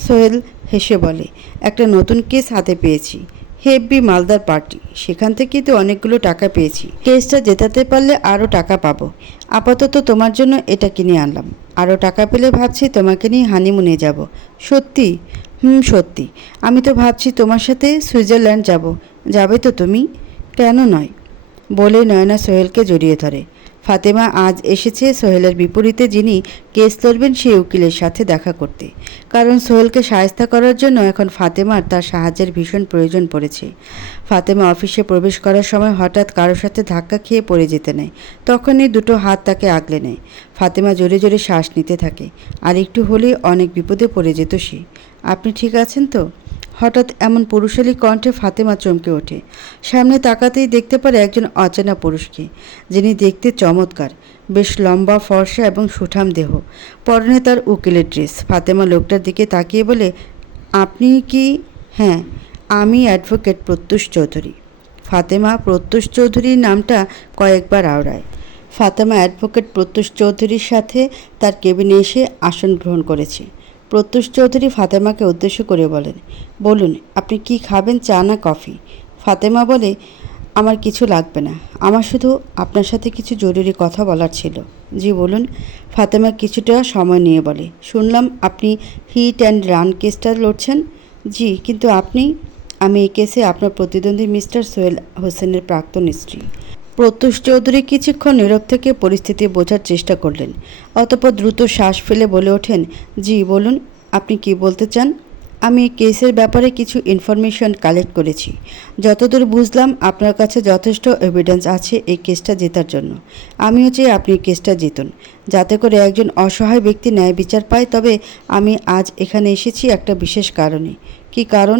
সোহেল হেসে বলে, একটা নতুন কেস হাতে পেয়েছি, হেভি মালদার পার্টি, সেখান থেকেই তো অনেকগুলো টাকা পেয়েছি। কেসটা জেতাতে পারলে আরও টাকা পাবো। আপাতত তোমার জন্য এটা কিনে আনলাম, আরও টাকা পেলে ভাবছি তোমাকে নিয়ে হানিমুনে যাব। সত্যি? সত্যি। আমি তো ভাবছি তোমার সাথে সুইজারল্যান্ড যাব। যাবে তো তুমি? কেন নয়, বলে নয়না সোহেলকে জড়িয়ে ধরে। ফাতেমা আজ এসেছে সোহেলের বিপরীতে যিনি কেস লড়বেন সেই উকিলের সাথে দেখা করতে, কারণ সোহেলকে সাহায্য করার জন্য এখন ফাতেমার তার সাহায্যের ভীষণ প্রয়োজন পড়েছে। ফাতেমা অফিসে প্রবেশ করার সময় হঠাৎ কারোর সাথে ধাক্কা খেয়ে পড়ে যেতে নেয়। তখনই দুটো হাত তাকে আগলে নেয়। ফাতেমা জোরে জোরে শ্বাস নিতে থাকে। আর একটু হলেই অনেক বিপদে পড়ে যেত সে। আপনি ঠিক আছেন তো? হঠাৎ এমন পুরুষালী কণ্ঠে ফাতেমা চমকে ওঠে। সামনে তাকাতেই দেখতে পারে একজন অচেনা পুরুষকে, যিনি দেখতে চমৎকার, বেশ লম্বা, ফর্সা এবং সুঠাম দেহ, পরনে তার উকিলের ড্রেস। ফাতেমা লোকটার দিকে তাকিয়ে বলে, আপনি কি? হ্যাঁ, আমি অ্যাডভোকেট প্রত্যুষ চৌধুরী। ফাতেমা প্রত্যুষ চৌধুরীর নামটা কয়েকবার আওড়ায়। ফাতেমা অ্যাডভোকেট প্রত্যুষ চৌধুরীর সাথে তার কেবিনে এসে আসন গ্রহণ করেছে। প্রত্যুষ চৌধুরী ফাতেমাকে উদ্দেশ্য করে বলেন, বলুন আপনি কি খাবেন, চা না কফি? ফাতেমা বলে, আমার কিছু লাগবে না, আমার শুধু আপনার সাথে কিছু জরুরি কথা বলার ছিল। জি বলুন। ফাতেমা কিছুটা সময় নিয়ে বলে, শুনলাম আপনি হিট অ্যান্ড রান কেসটা লড়ছেন। জি, কিন্তু আপনি? আমি এই কেসে আপনার প্রতিদ্বন্দ্বী মিস্টার সোহেল হোসেনের প্রাক্তন স্ত্রী। প্রত্যুষ চৌধুরী কিছুক্ষণ নীরব থেকে পরিস্থিতি বোঝার চেষ্টা করলেন। অতঃপর দ্রুত শ্বাস ফেলে বলে ওঠেন, জি বলুন, আপনি কি বলতে চান? আমি কেসের ব্যাপারে কিছু ইনফরমেশন কালেক্ট করেছি। যতদূর বুঝলাম আপনার কাছে যথেষ্ট এভিডেন্স আছে এই কেসটা জেতার জন্য। আমিও চাই আপনি কেসটা জিতুন, যাতে করে একজন অসহায় ব্যক্তি ন্যায় বিচার পায়। তবে আমি আজ এখানে এসেছি একটা বিশেষ কারণে। কি কারণ?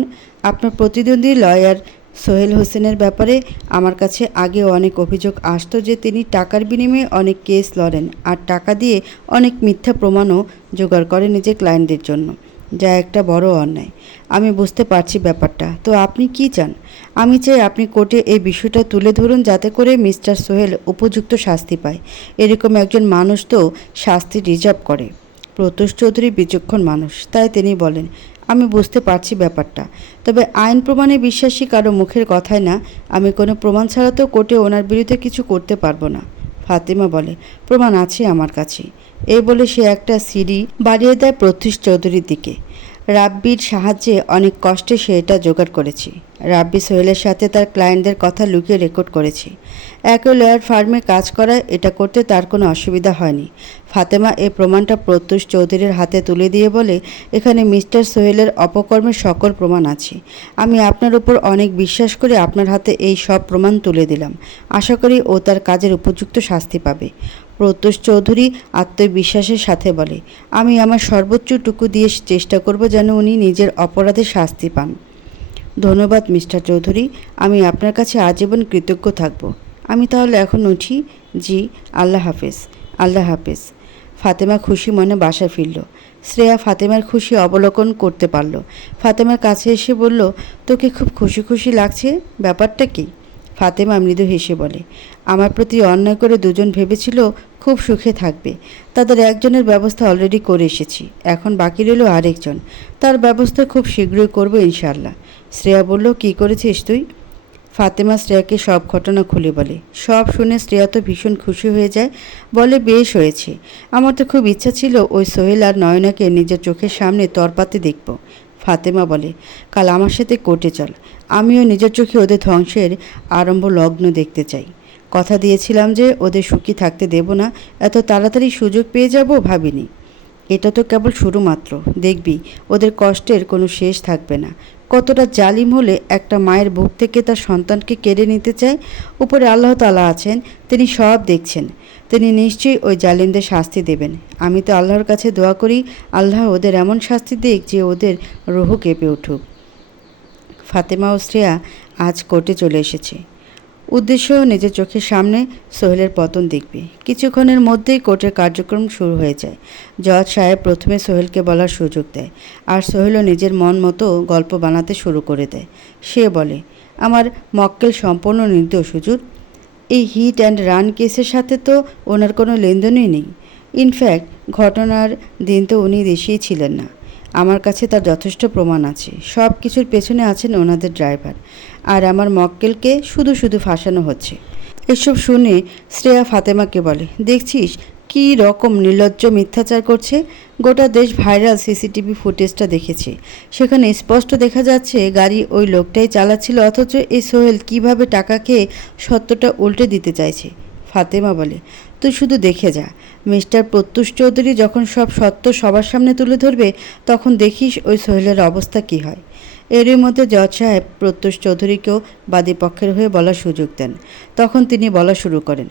আপনার প্রতিদ্বন্দ্বী লয়ার সোহেল হোসেনের ব্যাপারে আমার কাছে আগে অনেক অভিযোগ আসতো যে তিনি টাকার বিনিময়ে অনেক কেস লড়েন আর টাকা দিয়ে অনেক মিথ্যা প্রমাণও জোগাড় করেন নিজের ক্লায়েন্টদের জন্য, যা একটা বড় অন্যায়। আমি বুঝতে পারছি ব্যাপারটা। তো আপনি কি চান? আমি চাই আপনি কোর্টে এই বিষয়টা তুলে ধরুন, যাতে করে মিস্টার সোহেল উপযুক্ত শাস্তি পায়। এরকম একজন মানুষ তো শাস্তি রিজার্ভ করে। প্রত্যুষ চৌধুরী বিচক্ষণ মানুষ, তাই তিনি বলেন, আমি বুঝতে পারছি ব্যাপারটা, তবে আইন প্রমাণে বিশ্বাসী কারো মুখের কথায় না। আমি কোনো প্রমাণ ছাড়া তো কোর্টে ওনার বিরুদ্ধে কিছু করতে পারবো না। ফাতেমা বলে, প্রমাণ আছে আমার কাছে। এই বলে সে একটা সিঁড়ি বাড়িয়ে দেয় প্রত্যুষ চৌধুরীর দিকে। রাব্বির সাহায্যে অনেক কষ্টে সে এটা জোগাড় করেছে। রাব্বি সোহেলের সাথে তার ক্লায়েন্টদের কথা লুকিয়ে রেকর্ড করেছে। একই লয়ার ফার্মে কাজ করায় এটা করতে তার কোনো অসুবিধা হয়নি। ফাতেমা এই প্রমাণটা প্রত্যুষ চৌধুরীর হাতে তুলে দিয়ে বলে, এখানে মিস্টার সোহেলের অপকর্মের সকল প্রমাণ আছে। আমি আপনার উপর অনেক বিশ্বাস করে আপনার হাতে এই সব প্রমাণ তুলে দিলাম। আশা করি ও তার কাজের উপযুক্ত শাস্তি পাবে। প্রত্যুষ চৌধুরী আত্মবিশ্বাসের সাথে বলে, আমি আমার সর্বোচ্চটুকু দিয়ে চেষ্টা করব যেন উনি নিজের অপরাধের শাস্তি পান। ধন্যবাদ মিস্টার চৌধুরী, আমি আপনার কাছে আজীবন কৃতজ্ঞ থাকব। আমি তাহলে এখন উঠি? জি, আল্লাহ হাফেজ। আল্লাহ হাফেজ। ফাতেমা খুশি মনে বাসায় ফিরল। শ্রেয়া ফাতেমার খুশি অবলোকন করতে পারল। ফাতেমার কাছে এসে বলল, তোকে খুব খুশি খুশি লাগছে, ব্যাপারটা কি? ফাতেমা মৃদু হেসে বলে, আমার প্রতি অন্যায় করে দুজন ভেবেছিল খুব সুখে থাকবে। তাদের একজনের ব্যবস্থা অলরেডি করে এসেছি, এখন বাকি রইল আরেকজন। তার ব্যবস্থা খুব শীঘ্রই করব ইনশাআল্লাহ। শ্রেয়া বলল, কী করেছিস তুই? ফাতেমা শ্রেয়াকে সব ঘটনা খুলে বলে। সব শুনে শ্রেয়া তো ভীষণ খুশি হয়ে যায়, বলে, বেশ হয়েছে। আমার তো খুব ইচ্ছা ছিল ওই সোহেল আর নয়নাকে নিজের চোখের সামনে তরপাতে দেখব। ফাতেমা বলে, কাল আমার সাথে কোর্টে চল, আমিও নিজের চোখে ওদের ধ্বংসের আরম্ভ লগ্ন দেখতে চাই। কথা দিয়েছিলাম যে ওদের সুখী থাকতে দেব না, এত তাড়াতাড়ি সুযোগ পেয়ে যাব ভাবিনি। এটা তো কেবল শুরু মাত্র, দেখবি ওদের কষ্টের কোনো শেষ থাকবে না। কতটা জালিম হলে একটা মায়ের বুক থেকে তার সন্তানকে কেড়ে নিতে চায়। উপরে আল্লাহ তাআলা আছেন, তিনি সব দেখছেন। তিনি নিশ্চয়ই ওই জালিমদের শাস্তি দেবেন। আমি তো আল্লাহর কাছে দোয়া করি, আল্লাহ ওদের এমন শাস্তি দিক যে ওদের রুহ কেঁপে উঠুক। ফাতেমা ও শ্রেয়া আজ কোর্টে চলে এসেছে। উদ্দেশ্য নিজের চোখের সামনে সোহেলের পতন দেখবে। কিছুক্ষণের মধ্যেই কোর্টের কার্যক্রম শুরু হয়ে যায়। জজ সাহেব প্রথমে সোহেলকে বলার সুযোগ দেয়, আর সোহেলও নিজের মন মতো গল্প বানাতে শুরু করে দেয়। সে বলে, আমার মক্কেল সম্পূর্ণ নির্দোষ হুজুর। এই হিট অ্যান্ড রান কেসের সাথে তো ওনার কোনো লেনদেনই নেই। ইনফ্যাক্ট ঘটনার দিন তো উনি দেশেই ছিলেন না। আমার কাছে তার যথেষ্ট প্রমাণ আছে। সব কিছুর পেছনে আছেন ওনাদের ড্রাইভার, আর আমার মক্কেলকে শুধু শুধু ফাঁসানো হচ্ছে। এসব শুনে শ্রেয়া ফাতেমাকে বলে, দেখছিস কী রকম নির্লজ্জ মিথ্যাচার করছে। গোটা দেশ ভাইরাল সিসিটিভি ফুটেজটা দেখেছে, সেখানে স্পষ্ট দেখা যাচ্ছে গাড়ি ওই লোকটাই চালাচ্ছিল, অথচ এই সোহেল কিভাবে টাকা খেয়ে সত্যটা উল্টে দিতে চাইছে। ফাতেমা বলে, তুই শুধু দেখে যা, মিস্টার প্রত্যুষ চৌধুরী যখন সব সত্য সবার সামনে তুলে ধরবে, তখন দেখিস ওই সোহেলের অবস্থা কী হয়। এরই মধ্যে জজ সাহেব প্রত্যুষ চৌধুরীকেও বাদীপক্ষের হয়ে বলার সুযোগ দেন। তখন তিনি বলা শুরু করেন,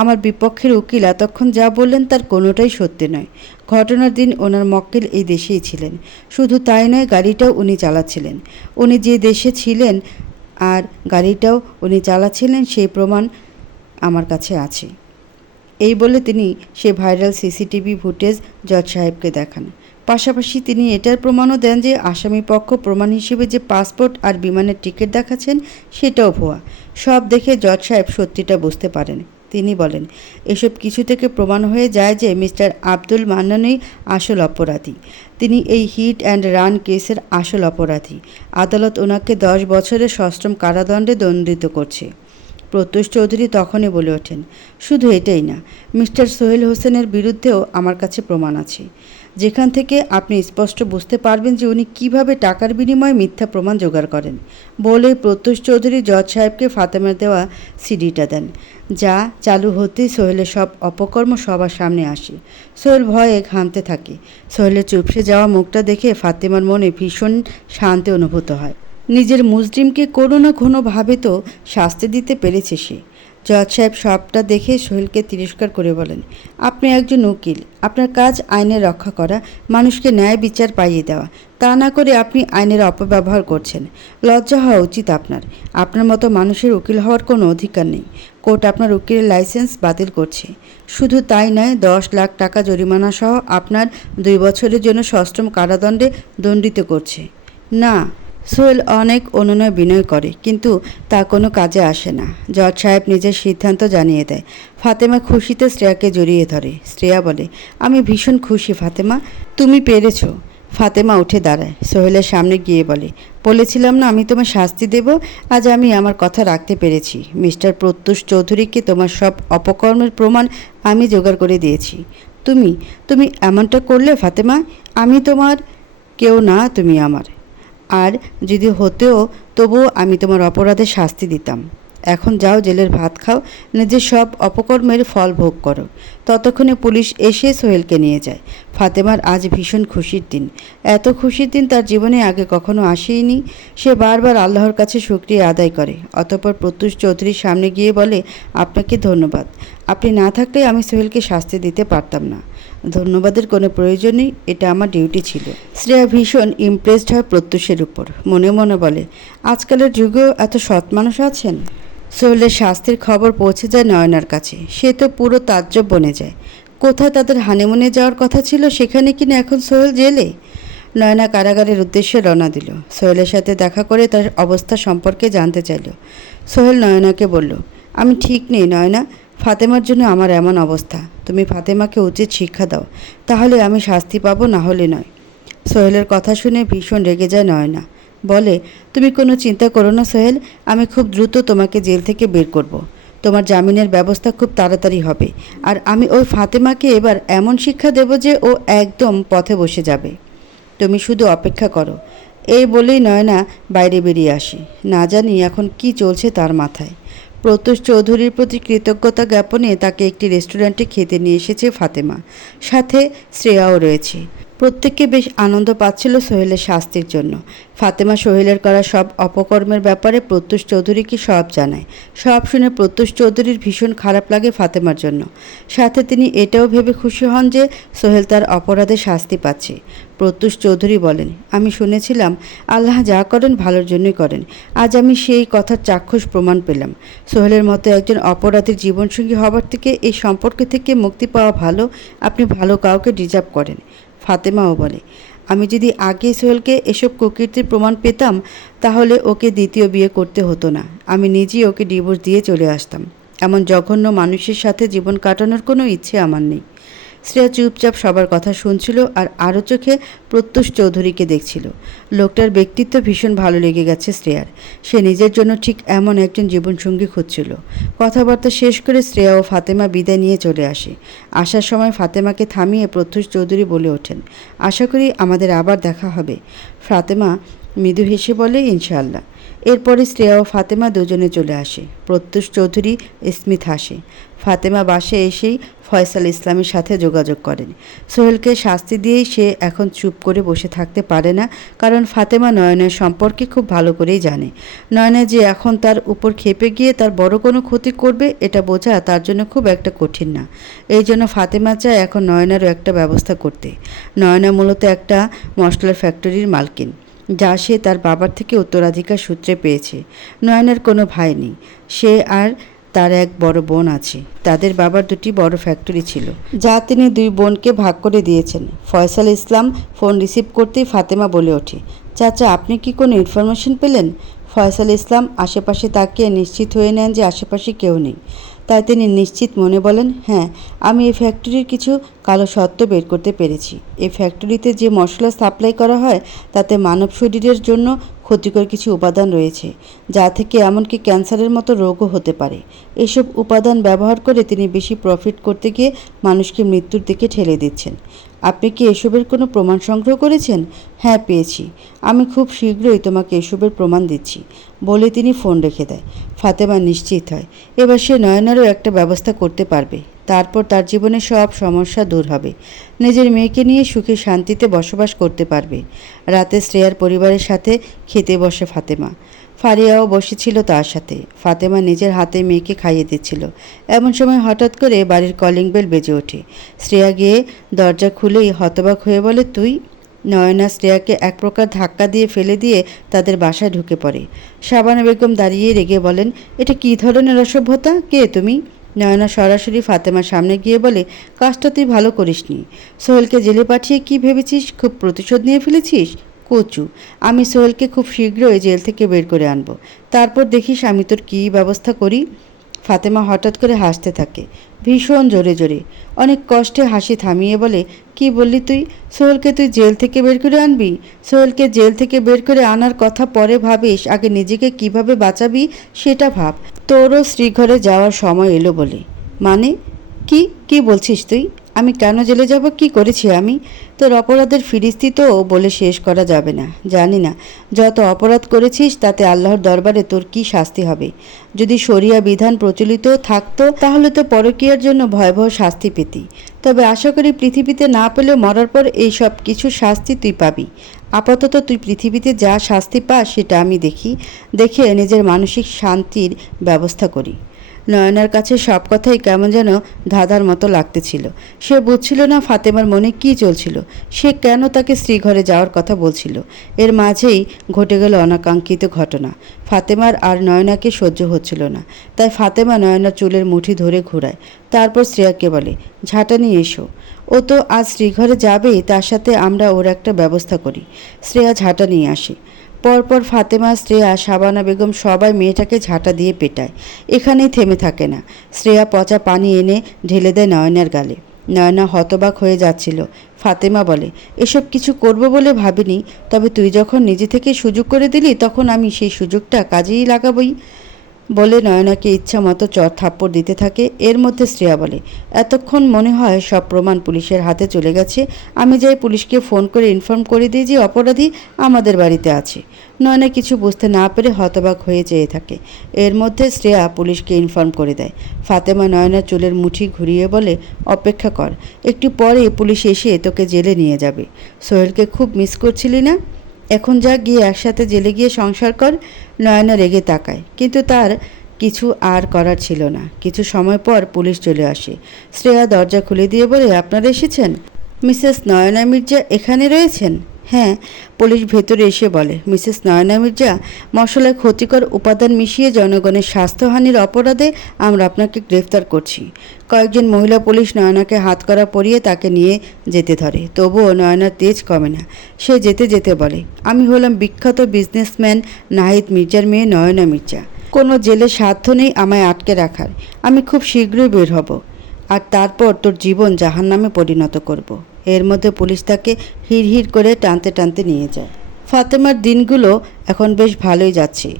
আমার বিপক্ষের উকিল এতক্ষণ যা বললেন তার কোনোটাই সত্যি নয়। ঘটনার দিন ওনার মক্কেল এই দেশেই ছিলেন। শুধু তাই নয়, গাড়িটাও উনি চালাচ্ছিলেন। উনি যে দেশে ছিলেন আর গাড়িটাও উনি চালাচ্ছিলেন সেই প্রমাণ আমার কাছে আছে। এই বলে তিনি সে ভাইরাল সিসিটিভি ফুটেজ জজ সাহেবকে দেখান। পাশাপাশি তিনি এটার প্রমাণও দেন যে আসামি পক্ষ প্রমাণ হিসেবে যে পাসপোর্ট আর বিমানের টিকিট দেখাচ্ছেন সেটাও ভুয়া। সব দেখে জজ সাহেব সত্যিটা বুঝতে পারেন। তিনি বলেন, এসব কিছু থেকে প্রমাণ হয়ে যায় যে মিস্টার আব্দুল মান্নানই আসল অপরাধী। তিনি এই হিট অ্যান্ড রান কেসের আসল অপরাধী। আদালত ওনাকে 10 বছরের সশ্রম কারাদণ্ডে দণ্ডিত করছে। প্রত্যুষ চৌধুরী তখনই বলে ওঠেন, শুধু এটাই না, মিস্টার সোহেল হোসেনের বিরুদ্ধেও আমার কাছে প্রমাণ আছে, যেখান থেকে আপনি স্পষ্ট বুঝতে পারবেন যে উনি কিভাবে টাকার বিনিময়ে মিথ্যা প্রমাণ জোগাড় করেন। বলে প্রত্যুষ চৌধুরী জজ সাহেবকে ফাতেমার দেওয়া সিডিটা দেন, যা চালু হতেই সোহেলের সব অপকর্ম সবার সামনে আসে। সোহেল ভয়ে ঘামতে থাকে। সোহেলের চুপসে যাওয়া মুখটা দেখে ফাতেমার মনে ভীষণ শান্তি অনুভূত হয়। নিজের মুজরিমকে কোনো না কোনোভাবে তো শাস্তি দিতে পেরেছে সে। জজ সাহেব সবটা দেখে সোহেলকে তিরস্কার করে বলেন, আপনি একজন উকিল, আপনার কাজ আইনের রক্ষা করা, মানুষকে ন্যায় বিচার পাইয়ে দেওয়া। তা না করে আপনি আইনের অপব্যবহার করছেন। লজ্জা হওয়া উচিত আপনার। আপনার মতো মানুষের উকিল হওয়ার কোনো অধিকার নেই। কোর্ট আপনার উকিলের লাইসেন্স বাতিল করছে। শুধু তাই নয়, 10 লাখ টাকা জরিমানা সহ আপনার 2 বছরের জন্য সশ্রম কারাদণ্ডে দণ্ডিত করছে। না, সোহেল অনেক অনুনয় বিনয় করে, কিন্তু তা কোনো কাজে আসে না। জজ সাহেব নিজের সিদ্ধান্ত জানিয়ে দেয়। ফাতেমা খুশিতে শ্রেয়াকে জড়িয়ে ধরে। শ্রেয়া বলে, আমি ভীষণ খুশি ফাতেমা, তুমি পেরেছ। ফাতেমা উঠে দাঁড়ায়, সোহেলের সামনে গিয়ে বলে, বলেছিলাম না আমি তোমার শাস্তি দেব। আজ আমি আমার কথা রাখতে পেরেছি। মিস্টার প্রত্যুষ চৌধুরীকে তোমার সব অপকর্মের প্রমাণ আমি জোগাড় করে দিয়েছি। তুমি এমনটা করলে ফাতেমা? আমি তোমার কেউ না, তুমি আমার। আর যদি হতেও তবুও আমি তোমার অপরাধের শাস্তি দিতাম। এখন যাও, জেলের ভাত খাও, নিজের সব অপকর্মের ফল ভোগ করো। ততক্ষণে পুলিশ এসে সোহেলকে নিয়ে যায়। ফাতেমার আজ ভীষণ খুশির দিন। এত খুশির দিন তার জীবনে আগে কখনো আসেইনি। সে বারবার আল্লাহর কাছে শুকরিয়া আদায় করে। অতঃপর প্রত্যুষ চৌধুরীর সামনে গিয়ে বলে, আপনাকে ধন্যবাদ। আপনি না থাকলে আমি সোহেলকে শাস্তি দিতে পারতাম না। ধন্যবাদের কোনো প্রয়োজন নেই, এটা আমার ডিউটি ছিল। শ্রেয়া ভীষণ ইমপ্রেসড হয় প্রত্যুষের উপর। মনে মনে বলে, আজকালের যুগেও এত সৎ মানুষ আছেন। সোহেলের শাস্তির খবর পৌঁছে যায় নয়নার কাছে। সে তো পুরো তাজ্জব বনে যায়। কোথায় তাদের হানিমুনে যাওয়ার কথা ছিল, সেখানে কিনা এখন সোহেল জেলে। নয়না কারাগারের উদ্দেশ্যে রওনা দিল। সোহেলের সাথে দেখা করে তার অবস্থা সম্পর্কে জানতে চাইল। সোহেল নয়নাকে বলল, আমি ঠিক নেই নয়না, ফাতেমার জন্য আমার এমন অবস্থা। তুমি ফাতেমাকে উচিত শিক্ষা দাও, তাহলে আমি শাস্তি পাবো, না হলে নয়। সোহেলের কথা শুনে ভীষণ রেগে যায় নয়না। বলে, তুমি কোনো চিন্তা করো না সোহেল, আমি খুব দ্রুত তোমাকে জেল থেকে বের করব। তোমার জামিনের ব্যবস্থা খুব তাড়াতাড়ি হবে। আর আমি ওই ফাতেমাকে এবার এমন শিক্ষা দেব যে ও একদম পথে বসে যাবে। তুমি শুধু অপেক্ষা করো। এই বলেই নয়না বাইরে বেরিয়ে আসে। না জানি এখন কি চলছে তার মাথায়। প্রত্যুষ চৌধুরীর প্রতি কৃতজ্ঞতা জ্ঞাপনে তাকে একটি রেস্টুরেন্টে খেতে নিয়ে এসেছে ফাতেমা। সাথে শ্রেয়াও রয়েছে। প্রত্যেককে বেশ আনন্দ পাচ্ছিল সোহেলের শাস্তির জন্য। ফাতেমা সোহেলের করা সব অপকর্মের ব্যাপারে প্রত্যুষ চৌধুরীকে সব জানায়। সব শুনে প্রত্যুষ চৌধুরীর ভীষণ খারাপ লাগে ফাতেমার জন্য। সাথে তিনি এটাও ভেবে খুশি হন যে সোহেল তার অপরাধে শাস্তি পাচ্ছে। প্রত্যুষ চৌধুরী বলেন, আমি শুনেছিলাম আল্লাহ যা করেন ভালোর জন্যই করেন। আজ আমি সেই কথার চাক্ষুষ প্রমাণ পেলাম। সোহেলের মতো একজন অপরাধীর জীবনসঙ্গী হবার থেকে এই সম্পর্ক থেকে মুক্তি পাওয়া ভালো। আপনি ভালো কাউকে ডিজার্ভ করেন। ফাতেমাও বলে, আমি যদি আগে সোহেলকে এসব কুকীর্তির প্রমাণ পেতাম তাহলে ওকে দ্বিতীয় বিয়ে করতে হতো না। আমি নিজেই ওকে ডিভোর্স দিয়ে চলে আসতাম। এমন জঘন্য মানুষের সাথে জীবন কাটানোর কোনো ইচ্ছে আমার নেই। শ্রেয়া চুপচাপ সবার কথা শুনছিল আর আরও চোখে প্রত্যুষ চৌধুরীকে দেখছিল। লোকটার ব্যক্তিত্ব ভীষণ ভালো লেগে গেছে শ্রেয়ার। সে নিজের জন্য ঠিক এমন একজন জীবনসঙ্গী খুঁজছিল। কথাবার্তা শেষ করে শ্রেয়া ও ফাতেমা বিদায় নিয়ে চলে আসে। আসার সময় ফাতেমাকে থামিয়ে প্রত্যুষ চৌধুরী বলে ওঠেন, আশা করি আমাদের আবার দেখা হবে। ফাতেমা মৃদু হেসে বলে, ইনশাআল্লাহ। এরপরে শ্রেয়া ও ফাতেমা দুজনে চলে আসে। প্রত্যুষ চৌধুরী স্মিত হাসে। ফাতেমা বাসায় এসেই ফয়সাল ইসলামের সাথে যোগাযোগ করেন। সোহেলকে শাস্তি দিয়েই সে এখন চুপ করে বসে থাকতে পারে না, কারণ ফাতেমা নয়নের সম্পর্কে খুব ভালো করেই জানে। নয়না যে এখন তার উপর খেপে গিয়ে তার বড় কোনো ক্ষতি করবে এটা বোঝা তার জন্য খুব একটা কঠিন না। এই জন্য ফাতেমা চায় এখন নয়নারও একটা ব্যবস্থা করতে। নয়না মূলত একটা মশলার ফ্যাক্টরির মালকিন, যা সে তার বাবার থেকে উত্তরাধিকার সূত্রে পেয়েছে। নয়নার কোনো ভাই নেই। সে আর তার এক বড় বোন আছে। তাদের বাবার দুটি বড় ফ্যাক্টরি ছিল, যা তিনি দুই বোনকে ভাগ করে দিয়েছেন। ফয়সাল ইসলাম ফোন রিসিভ করতেই ফাতেমা বলে ওঠে, চাচা আপনি কি কোনো ইনফরমেশন পেলেন? ফয়সাল ইসলাম আশেপাশে তাকিয়ে নিশ্চিত হয়ে নেন যে আশেপাশে কেউ নেই। তাই তিনি নিশ্চিত মনে বলেন, হ্যাঁ, আমি এই ফ্যাক্টরির কিছু কালো সত্য বের করতে পেরেছি। এই ফ্যাক্টরিতে যে মশলা সাপ্লাই করা হয় তাতে মানব শরীরের জন্য ক্ষতিকর কিছু উপাদান রয়েছে, যা থেকে এমনকি ক্যান্সারের মতো রোগও হতে পারে। এসব উপাদান ব্যবহার করে তিনি বেশি প্রফিট করতে গিয়ে মানুষকে মৃত্যুর দিকে ঠেলে দিচ্ছেন। আপনি কি এসবের কোনো প্রমাণ সংগ্রহ করেছেন? হ্যাঁ, পেয়েছি। আমি খুব শীঘ্রই তোমাকে এসবের প্রমাণ দিচ্ছি, বলে তিনি ফোন রেখে দেয়। ফাতেমা নিশ্চিত হয় এবার সে নয়নারও একটা ব্যবস্থা করতে পারবে। তারপর তার জীবনে সব সমস্যা দূর হবে। নিজের মেয়েকে নিয়ে সুখে শান্তিতে বসবাস করতে পারবে। রাতে শ্রেয়ার পরিবারের সাথে খেতে বসে ফাতেমা। ফারিয়াও বসেছিল তার সাথে। ফাতেমা নিজের হাতে মেয়েকে খাইয়ে দিচ্ছিল। এমন সময় হঠাৎ করে বাড়ির কলিং বেল বেজে ওঠে। শ্রেয়া গিয়ে দরজা খুলেই হতবাক হয়ে বলে, তুই? নয়না শ্রেয়াকে এক প্রকার ধাক্কা দিয়ে ফেলে দিয়ে তাদের বাসায় ঢুকে পড়ে। শাবানা বেগম দাঁড়িয়ে রেগে বলেন, এটা কী ধরনের অসভ্যতা? কে তুমি? নয়না সরাসরি ফাতেমার সামনে গিয়ে বলে, কাজটা তুই ভালো করিসনি। সোহেলকে জেলে পাঠিয়ে কি ভেবেছিস খুব প্রতিশোধ নিয়ে ফেলেছিস? কচু, আমি সোহেলকে খুব শীঘ্রই জেল থেকে বের করে আনবো। তারপর দেখিস আমি তোর কী ব্যবস্থা করি। ফাতেমা হঠাৎ করে হাসতে থাকে, ভীষণ জোরে জোরে। অনেক কষ্টে হাসি থামিয়ে বলে, কি বললি তুই? সোহেলকে তুই জেল থেকে বের করে আনবি? সোহেলকে জেল থেকে বের করে আনার কথা পরে ভাবিস, আগে নিজেকে কিভাবে বাঁচাবি সেটা ভাব। তোরও শ্রীঘরে যাওয়ার সময় এলো বলে। মানে কি কি বলছিস তুই? আমি কেন জেলে যাব? কি করেছি আমি? তোর অপরাধের ফিরিস্তি তো বলে শেষ করা যাবে না। জানি না যত অপরাধ করেছিস তাতে আল্লাহর দরবারে তোর কি শাস্তি হবে। যদি শরিয়া বিধান প্রচলিত থাকতো তাহলে তো পরকীয়ার জন্য ভয়াবহ শাস্তি পেতি। তবে আশা করি পৃথিবীতে না পেলেও মরার পর এই সব কিছু শাস্তি তুই পাবি। আপাতত তুই পৃথিবীতে যা শাস্তি পাস সেটা আমি দেখে নিজের মানসিক শান্তির ব্যবস্থা করি। নয়নার কাছে সব কথাই কেমন যেন ধাঁধার মতো লাগতেছিল। সে বুঝছিল না ফাতেমার মনে কী চলছিল, সে কেন তাকে শ্রীঘরে যাওয়ার কথা বলছিল। এর মাঝেই ঘটে গেল অনাকাঙ্ক্ষিত ঘটনা। ফাতেমার আর নয়নাকে সহ্য হচ্ছিল না, তাই ফাতেমা নয়নার চুলের মুঠি ধরে ঘোরায়। তারপর শ্রেয়াকে বলে, ঝাঁটা নিয়ে এসো। ও তো আজ শ্রীঘরে যাবেই, তার সাথে আমরা ওর একটা ব্যবস্থা করি। শ্রেয়া ঝাঁটা নিয়ে আসে। পরপর ফাতেমা, শ্রেয়া, শাবানা বেগম সবাই মেয়েটাকে ঝাঁটা দিয়ে পেটায়। এখানেই থেমে থাকে না। শ্রেয়া পচা পানি এনে ঢেলে দেয় নয়নার গালে। নয়না হতবাক হয়ে যাচ্ছিল। ফাতেমা বলে, এসব কিছু করব বলে ভাবিনি, তবে তুই যখন নিজে থেকে সুযোগ করে দিলি তখন আমি সেই সুযোগটা কাজেই লাগাবই বলে নয়নাকে ইচ্ছা মতো চর থাপ্পড় দিতে থাকে। এর মধ্যে শ্রেয়া বলে, এতক্ষণ মনে হয় সব প্রমাণ পুলিশের হাতে চলে গেছে। আমি যাই পুলিশকে ফোন করে ইনফর্ম করে দিই যে অপরাধী আমাদের বাড়িতে আছে। নয়না কিছু বুঝতে না পেরে হতবাক হয়ে চেয়ে থাকে। এর মধ্যে শ্রেয়া পুলিশকে ইনফর্ম করে দেয়। ফাতেমা নয়নার চুলের মুঠি ঘুরিয়ে বলে, অপেক্ষা কর, একটু পরে পুলিশ এসে তোকে জেলে নিয়ে যাবে। সোহেলকে খুব মিস করছিলি না? এখন যা, গিয়ে একসাথে জেলে গিয়ে সংসার কর। নয়না রেগে তাকায়, কিন্তু তার কিছু আর করার ছিল না। কিছু সময় পর পুলিশ চলে আসে। শ্রেয়া দরজা খুলে দিয়ে বলে, আপনারা এসেছেন? মিসেস নয়না মির্জা এখানে রয়েছেন? হ্যাঁ। পুলিশ ভেতরে এসে বলে, মিসেস নয়না মির্জা, মশলায় ক্ষতিকর উপাদান মিশিয়ে জনগণের স্বাস্থ্যহানির অপরাধে আমরা আপনাকে গ্রেফতার করছি। কয়েকজন মহিলা পুলিশ নয়নাকে হাতকড়া পরিয়ে তাকে নিয়ে যেতে ধরে। তবুও নয়নার তেজ কমে না। সে যেতে যেতে বলে, আমি হলাম বিখ্যাত বিজনেসম্যান নাহিদ মির্জার মেয়ে নয়না মির্জা। কোনো জেলে সাধ্য নেই আমায় আটকে রাখার। আমি খুব শীঘ্রই বের হব, আর তারপর তোর জীবন জাহান্নামে পরিণত করব। এর মধ্যে পুলিশ তাকে হিড় করে টানতে টানতে নিয়ে যায়। ফাতেমার দিনগুলো এখন বেশ ভালোই যাচ্ছে।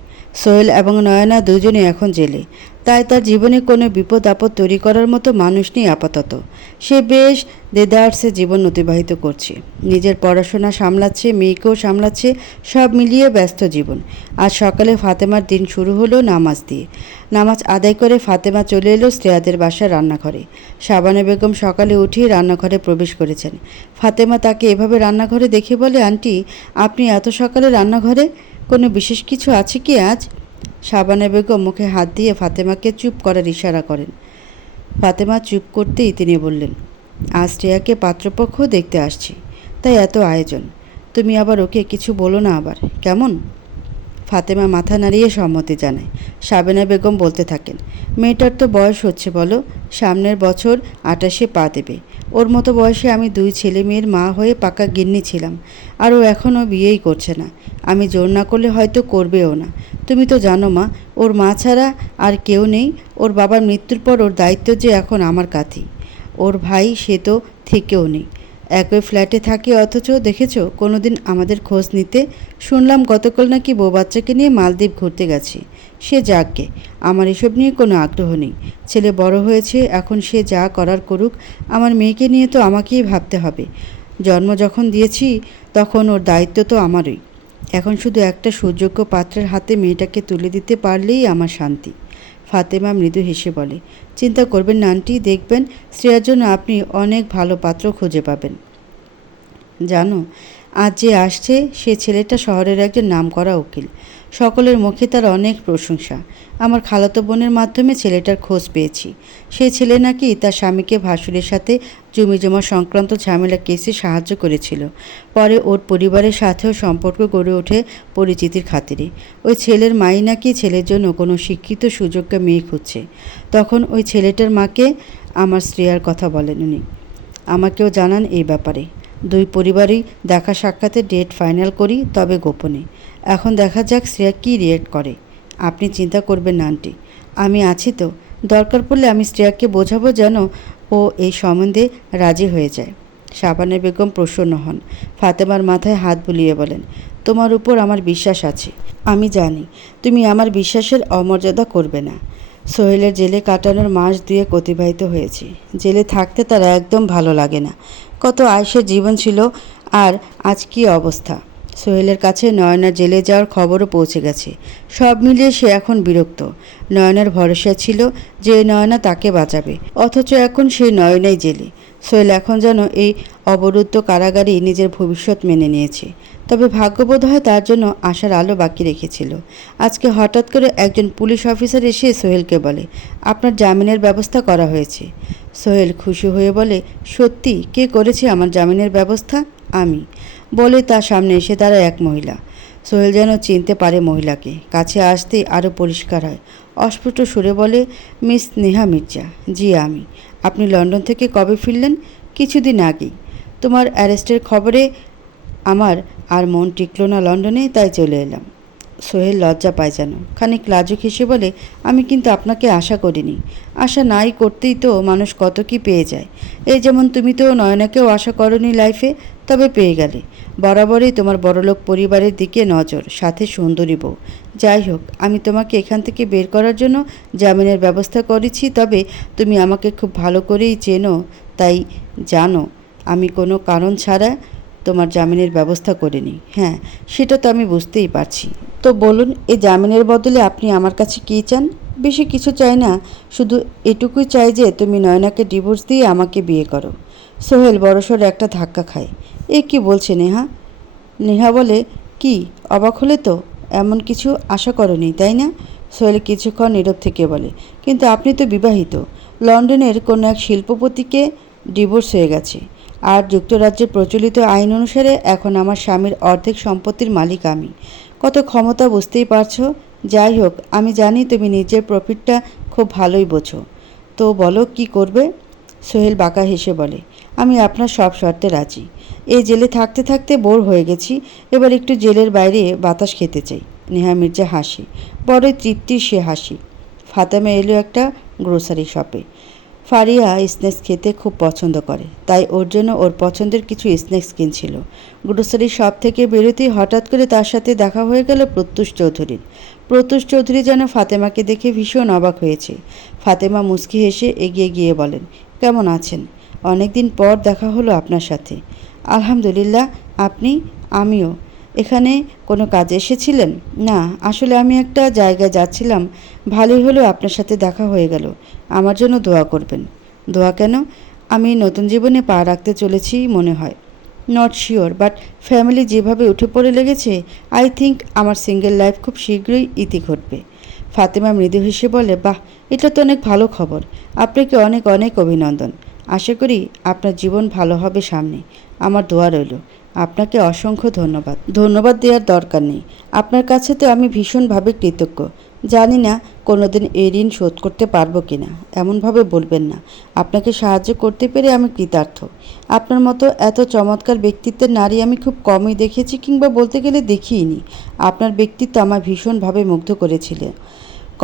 সোহেল এবং নয়না দুজনে এখন জেলে, তাই তার জীবনে কোনো বিপদ আপদ তৈরি করার মতো মানুষ নেই আপাতত। সে বেশ দেদারসে জীবন অতিবাহিত করছে। নিজের পড়াশোনা সামলাচ্ছে, মেয়েকেও সামলাচ্ছে, সব মিলিয়ে ব্যস্ত জীবন। আজ সকালে ফাতেমার দিন শুরু হলো নামাজ দিয়ে। নামাজ আদায় করে ফাতেমা চলে এলো শ্রেয়াদের বাসার রান্নাঘরে। শাবানা বেগম সকালে উঠেই রান্নাঘরে প্রবেশ করেছেন। ফাতেমা তাকে এভাবে রান্নাঘরে দেখে বলে, আন্টি, আপনি এত সকালে রান্নাঘরে? কোনো বিশেষ কিছু আছে কি আজ? শাবানা বেগম মুখে হাত দিয়ে ফাতেমাকে চুপ করার ইশারা করেন। ফাতেমা চুপ করতেই তিনি বললেন, আজ শ্রেয়াকে পাত্রপক্ষ দেখতে আসছি, তাই এত আয়োজন। তুমি আবার ওকে কিছু বলো না আবার, কেমন? ফাতেমা মাথা নাড়িয়ে সম্মতি জানায়। শাবানা বেগম বলতে থাকেন, মেয়েটার তো বয়স হচ্ছে বলো, সামনের বছর 28-এ পা দেবে। ওর মতো বয়সে আমি 2 ছেলে মেয়ের মা হয়ে পাকা গিন্নি ছিলাম, আর ও এখনও বিয়েই করছে না। আমি জোর না করলে হয়তো করবেও না। তুমি তো জানো মা, ওর মা ছাড়া আর কেউ নেই। ওর বাবার মৃত্যুর পর ওর দায়িত্ব যে এখন আমার কাঁধেই। ওর ভাই সে তো থেকেও নেই, একই ফ্ল্যাটে থাকে, অথচ দেখেছো কোনোদিন আমাদের খোঁজ নিতে? শুনলাম গতকাল নাকি বউ বাচ্চাকে নিয়ে মালদ্বীপ ঘুরতে গেছে। সে যাকগে, আমার এসব নিয়ে কোনো আগ্রহ নেই। ছেলে বড় হয়েছে, এখন সে যা করার করুক। আমার মেয়েকে নিয়ে তো আমাকেই ভাবতে হবে। জন্ম যখন দিয়েছি তখন ওর দায়িত্ব তো আমারই। এখন শুধু একটা সুযোগ্য পাত্রের হাতে মেয়েটাকে তুলে দিতে পারলেই আমার শান্তি। ফাতেমা মৃদু হেসে বলে, চিন্তা করবেন না আন্টি, দেখবেন শ্রেয়ার জন্য আপনি অনেক ভালো পাত্র খুঁজে পাবেন। জানো, আজ যে আসছে সে ছেলেটা শহরের একজন নামকরা উকিল। সকলের মুখে তার অনেক প্রশংসা। আমার খালাতো বোনের মাধ্যমে ছেলেটার খোঁজ পেয়েছি। সেই ছেলে নাকি তার স্বামীকে ভাসুরের সাথে জমিজমা সংক্রান্ত ঝামেলা কেসে সাহায্য করেছিল। পরে ওর পরিবারের সাথেও সম্পর্ক গড়ে ওঠে পরিচিতির খাতিরে। ওই ছেলের মাই নাকি ছেলের জন্য কোনো শিক্ষিত সুযোগ্য মেয়ে খুঁজছে। তখন ওই ছেলেটার মাকে আমার শ্রেয়ার কথা বলেন উনি। আমাকেও জানান এই ব্যাপারে। 2 পরিবারই দেখা সাক্ষাতের ডেট ফাইনাল করি, তবে গোপনে। এখন দেখা যাক শ্রেয়া কী রিয়েক্ট করে। আপনি চিন্তা করবেন না আন্টি, আমি আছি তো। দরকার পড়লে আমি শ্রেয়াকে বোঝাবো যেন ও এই সম্বন্ধে রাজি হয়ে যায়। শাবানা বেগম প্রসন্ন হন। ফাতেমার মাথায় হাত বুলিয়ে বলেন, তোমার উপর আমার বিশ্বাস আছে। আমি জানি তুমি আমার বিশ্বাসের অমর্যাদা করবে না। সোহেলের জেলে কাটানোর মাস 2 অতিবাহিত হয়েছে। জেলে থাকতে তার একদম ভালো লাগে না। কত আয়েশের জীবন ছিল, আর আজ কী অবস্থা। সোহেলের কাছে নয়নার জেলে যাওয়ার খবরও পৌঁছে গেছে। সব মিলিয়ে সে এখন বিরক্ত। নয়নার ভরসা ছিল যে নয়না তাকে বাঁচাবে, অথচ এখন সেই নয়নাই জেলে। সোহেল এখন যেন এই অবরুদ্ধ কারাগারেই নিজের ভবিষ্যৎ মেনে নিয়েছে। তবে ভাগ্যবোধ হয় তার জন্য আশার আলো বাকি রেখেছিল। আজকে হঠাৎ করে একজন পুলিশ অফিসার এসে সোহেলকে বলে, আপনার জামিনের ব্যবস্থা করা হয়েছে। সোহেল খুশি হয়ে বলে, সত্যি? কে করেছে আমার জামিনের ব্যবস্থা? আমি। বলে তার সামনে এসে দাঁড়ায় এক মহিলা। সোহেল যেন চিনতে পারে মহিলাকে। কাছে আসতেই আরও পরিষ্কার হয়। অস্ফুট সুরে বলে, মিস নেহা মির্জা। জি আমি। আপনি লন্ডন থেকে কবে ফিরলেন? কিছুদিন আগেই। তোমার অ্যারেস্টের খবরে আমার আর মন টিকল না লন্ডনে, তাই চলে এলাম। সোহেল লজ্জা পায় যেন। খানিক লাজুক হেসে বলে, আমি কিন্তু আপনাকে আশা করিনি। আশা নাই করতেই তো মানুষ কত কি পেয়ে যায়। এই যেমন তুমি তো নয়নাকেও আশা করনি লাইফে, তবে পেয়ে গেলে। বরাবরই তোমার বড়লোক পরিবারের দিকে নজর, সাথে সুন্দরী বউ। যাই হোক, আমি তোমাকে এখান থেকে বের করার জন্য জামিনের ব্যবস্থা করেছি, তবে তুমি আমাকে খুব ভালো করেই চেনো, তাই জানো আমি কোনো কারণ ছাড়া তোমার জামিনের ব্যবস্থা করিনি। হ্যাঁ, সেটা তো আমি বুঝতেই পারছি। তো বলুন, এই জামিনের বদলে আপনি আমার কাছে কী চান? বেশি কিছু চাই না, শুধু এটুকুই চাই যে তুমি নয়নাকে ডিভোর্স দিয়ে আমাকে বিয়ে করো। সোহেল বড়সড় একটা ধাক্কা খায়। এ কি বলছে নেহা? নেহা বলে, কি অবাক হলে তো? এমন কিছু আশা করনি, তাই না? সোহেল কিছুক্ষণ নীরব থেকে বলে, কিন্তু আপনি তো বিবাহিত। লন্ডনের কোনো এক শিল্পপতিকে ডিভোর্স হয়ে গেছে, আর যুক্তরাজ্যের প্রচলিত আইন অনুসারে এখন আমার স্বামীর অর্ধেক সম্পত্তির মালিক আমি। কত ক্ষমতা বুঝতেই পারছো। যাই হোক, আমি জানি তুমি নিজের প্রফিটটা খুব ভালোই বোঝো। তো বলো কি করবে? সোহেল বাঁকা হেসে বলে, আমি আপনার সব শর্তে রাজি। এই জেলে থাকতে থাকতে বোর হয়ে গেছি, এবার একটু জেলের বাইরে বাতাস খেতে চাই। নেহা মির্জা হাসি, বড়ই তৃপ্তির সে হাসি। ফাতেমা এলো একটা গ্রোসারি শপে। ফারিয়া স্ন্যাক্স খেতে খুব পছন্দ করে, তাই ওর জন্য ওর পছন্দের কিছু স্ন্যাক্স কিনছিল। গ্রোসারি শপ থেকে বেরোতেই হঠাৎ করে তার সাথে দেখা হয়ে গেল প্রত্যুষ চৌধুরীর। প্রত্যুষ চৌধুরী যেন ফাতেমাকে দেখে ভীষণ অবাক হয়েছে। ফাতেমা মুচকি হেসে এগিয়ে গিয়ে বলেন, কেমন আছেন? অনেক দিন পর দেখা হলো আপনার সাথে। আলহামদুলিল্লাহ, আপনি? আমিও। এখানে কোনো কাজে এসেছিলেন? না, আসলে আমি একটা জায়গায় যাচ্ছিলাম। ভালোই হলো আপনার সাথে দেখা হয়ে গেল। আমার জন্য দোয়া করবেন। দোয়া কেন? আমি নতুন জীবনে পা রাখতে চলেছি মনে হয়। নট শিওর, বাট ফ্যামিলি যেভাবে উঠে পড়ে লেগেছে, আই থিঙ্ক আমার সিঙ্গেল লাইফ খুব শীঘ্রই ইতি ঘটবে। ফাতেমা মৃদু হেসে বলে, বাহ, এটা তো অনেক ভালো খবর। আপনাকে অনেক অনেক অভিনন্দন। আশা করি আপনার জীবন ভালো হবে সামনে। আমার দোয়া রইল। আপনাকে অসংখ্য ধন্যবাদ। ধন্যবাদ দেওয়ার দরকার নেই। আপনার কাছে তো আমি ভীষণভাবে কৃতজ্ঞ। জানি না কোনোদিন এই ঋণ শোধ করতে পারবো কি না। এমনভাবে বলবেন না। আপনাকে সাহায্য করতে পেরে আমি কৃতার্থ। আপনার মতো এত চমৎকার ব্যক্তিত্বের নারী আমি খুব কমই দেখেছি, কিংবা বলতে গেলে দেখিইনি। আপনার ব্যক্তিত্ব আমার ভীষণভাবে মুগ্ধ করেছিল।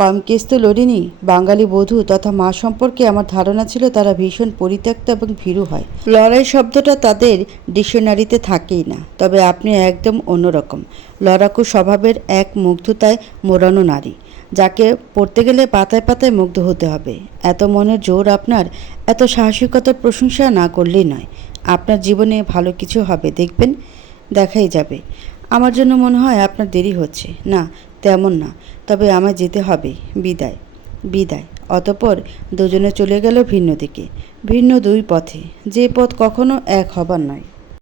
কম কেস তো লড়িনি। বাঙালি বধূ তথা মা সম্পর্কে আমার ধারণা ছিল তারা ভীষণ পরিত্যক্ত এবং ভীরু হয়। লড়াই শব্দটা তাদের ডিকশনারিতে থাকেই না। তবে আপনি একদম অন্যরকম, লড়াকু স্বভাবের এক মুগ্ধতায় মোড়ানো নারী, যাকে পড়তে গেলে পাতায় পাতায় মুগ্ধ হতে হবে। এত মনের জোর আপনার, এত সাহসিকতার প্রশংসা না করলেই নয়। আপনার জীবনে ভালো কিছু হবে, দেখবেন। দেখাই যাবে। আমার জন্য মনে হয় আপনার দেরি হচ্ছে। না, তেমন না, তবে আমায় যেতে হবে। বিদায়। বিদায়। অতঃপর দুজনে চলে গেল ভিন্ন দিকে, ভিন্ন দুই পথে, যে পথ কখনো এক হবার নয়।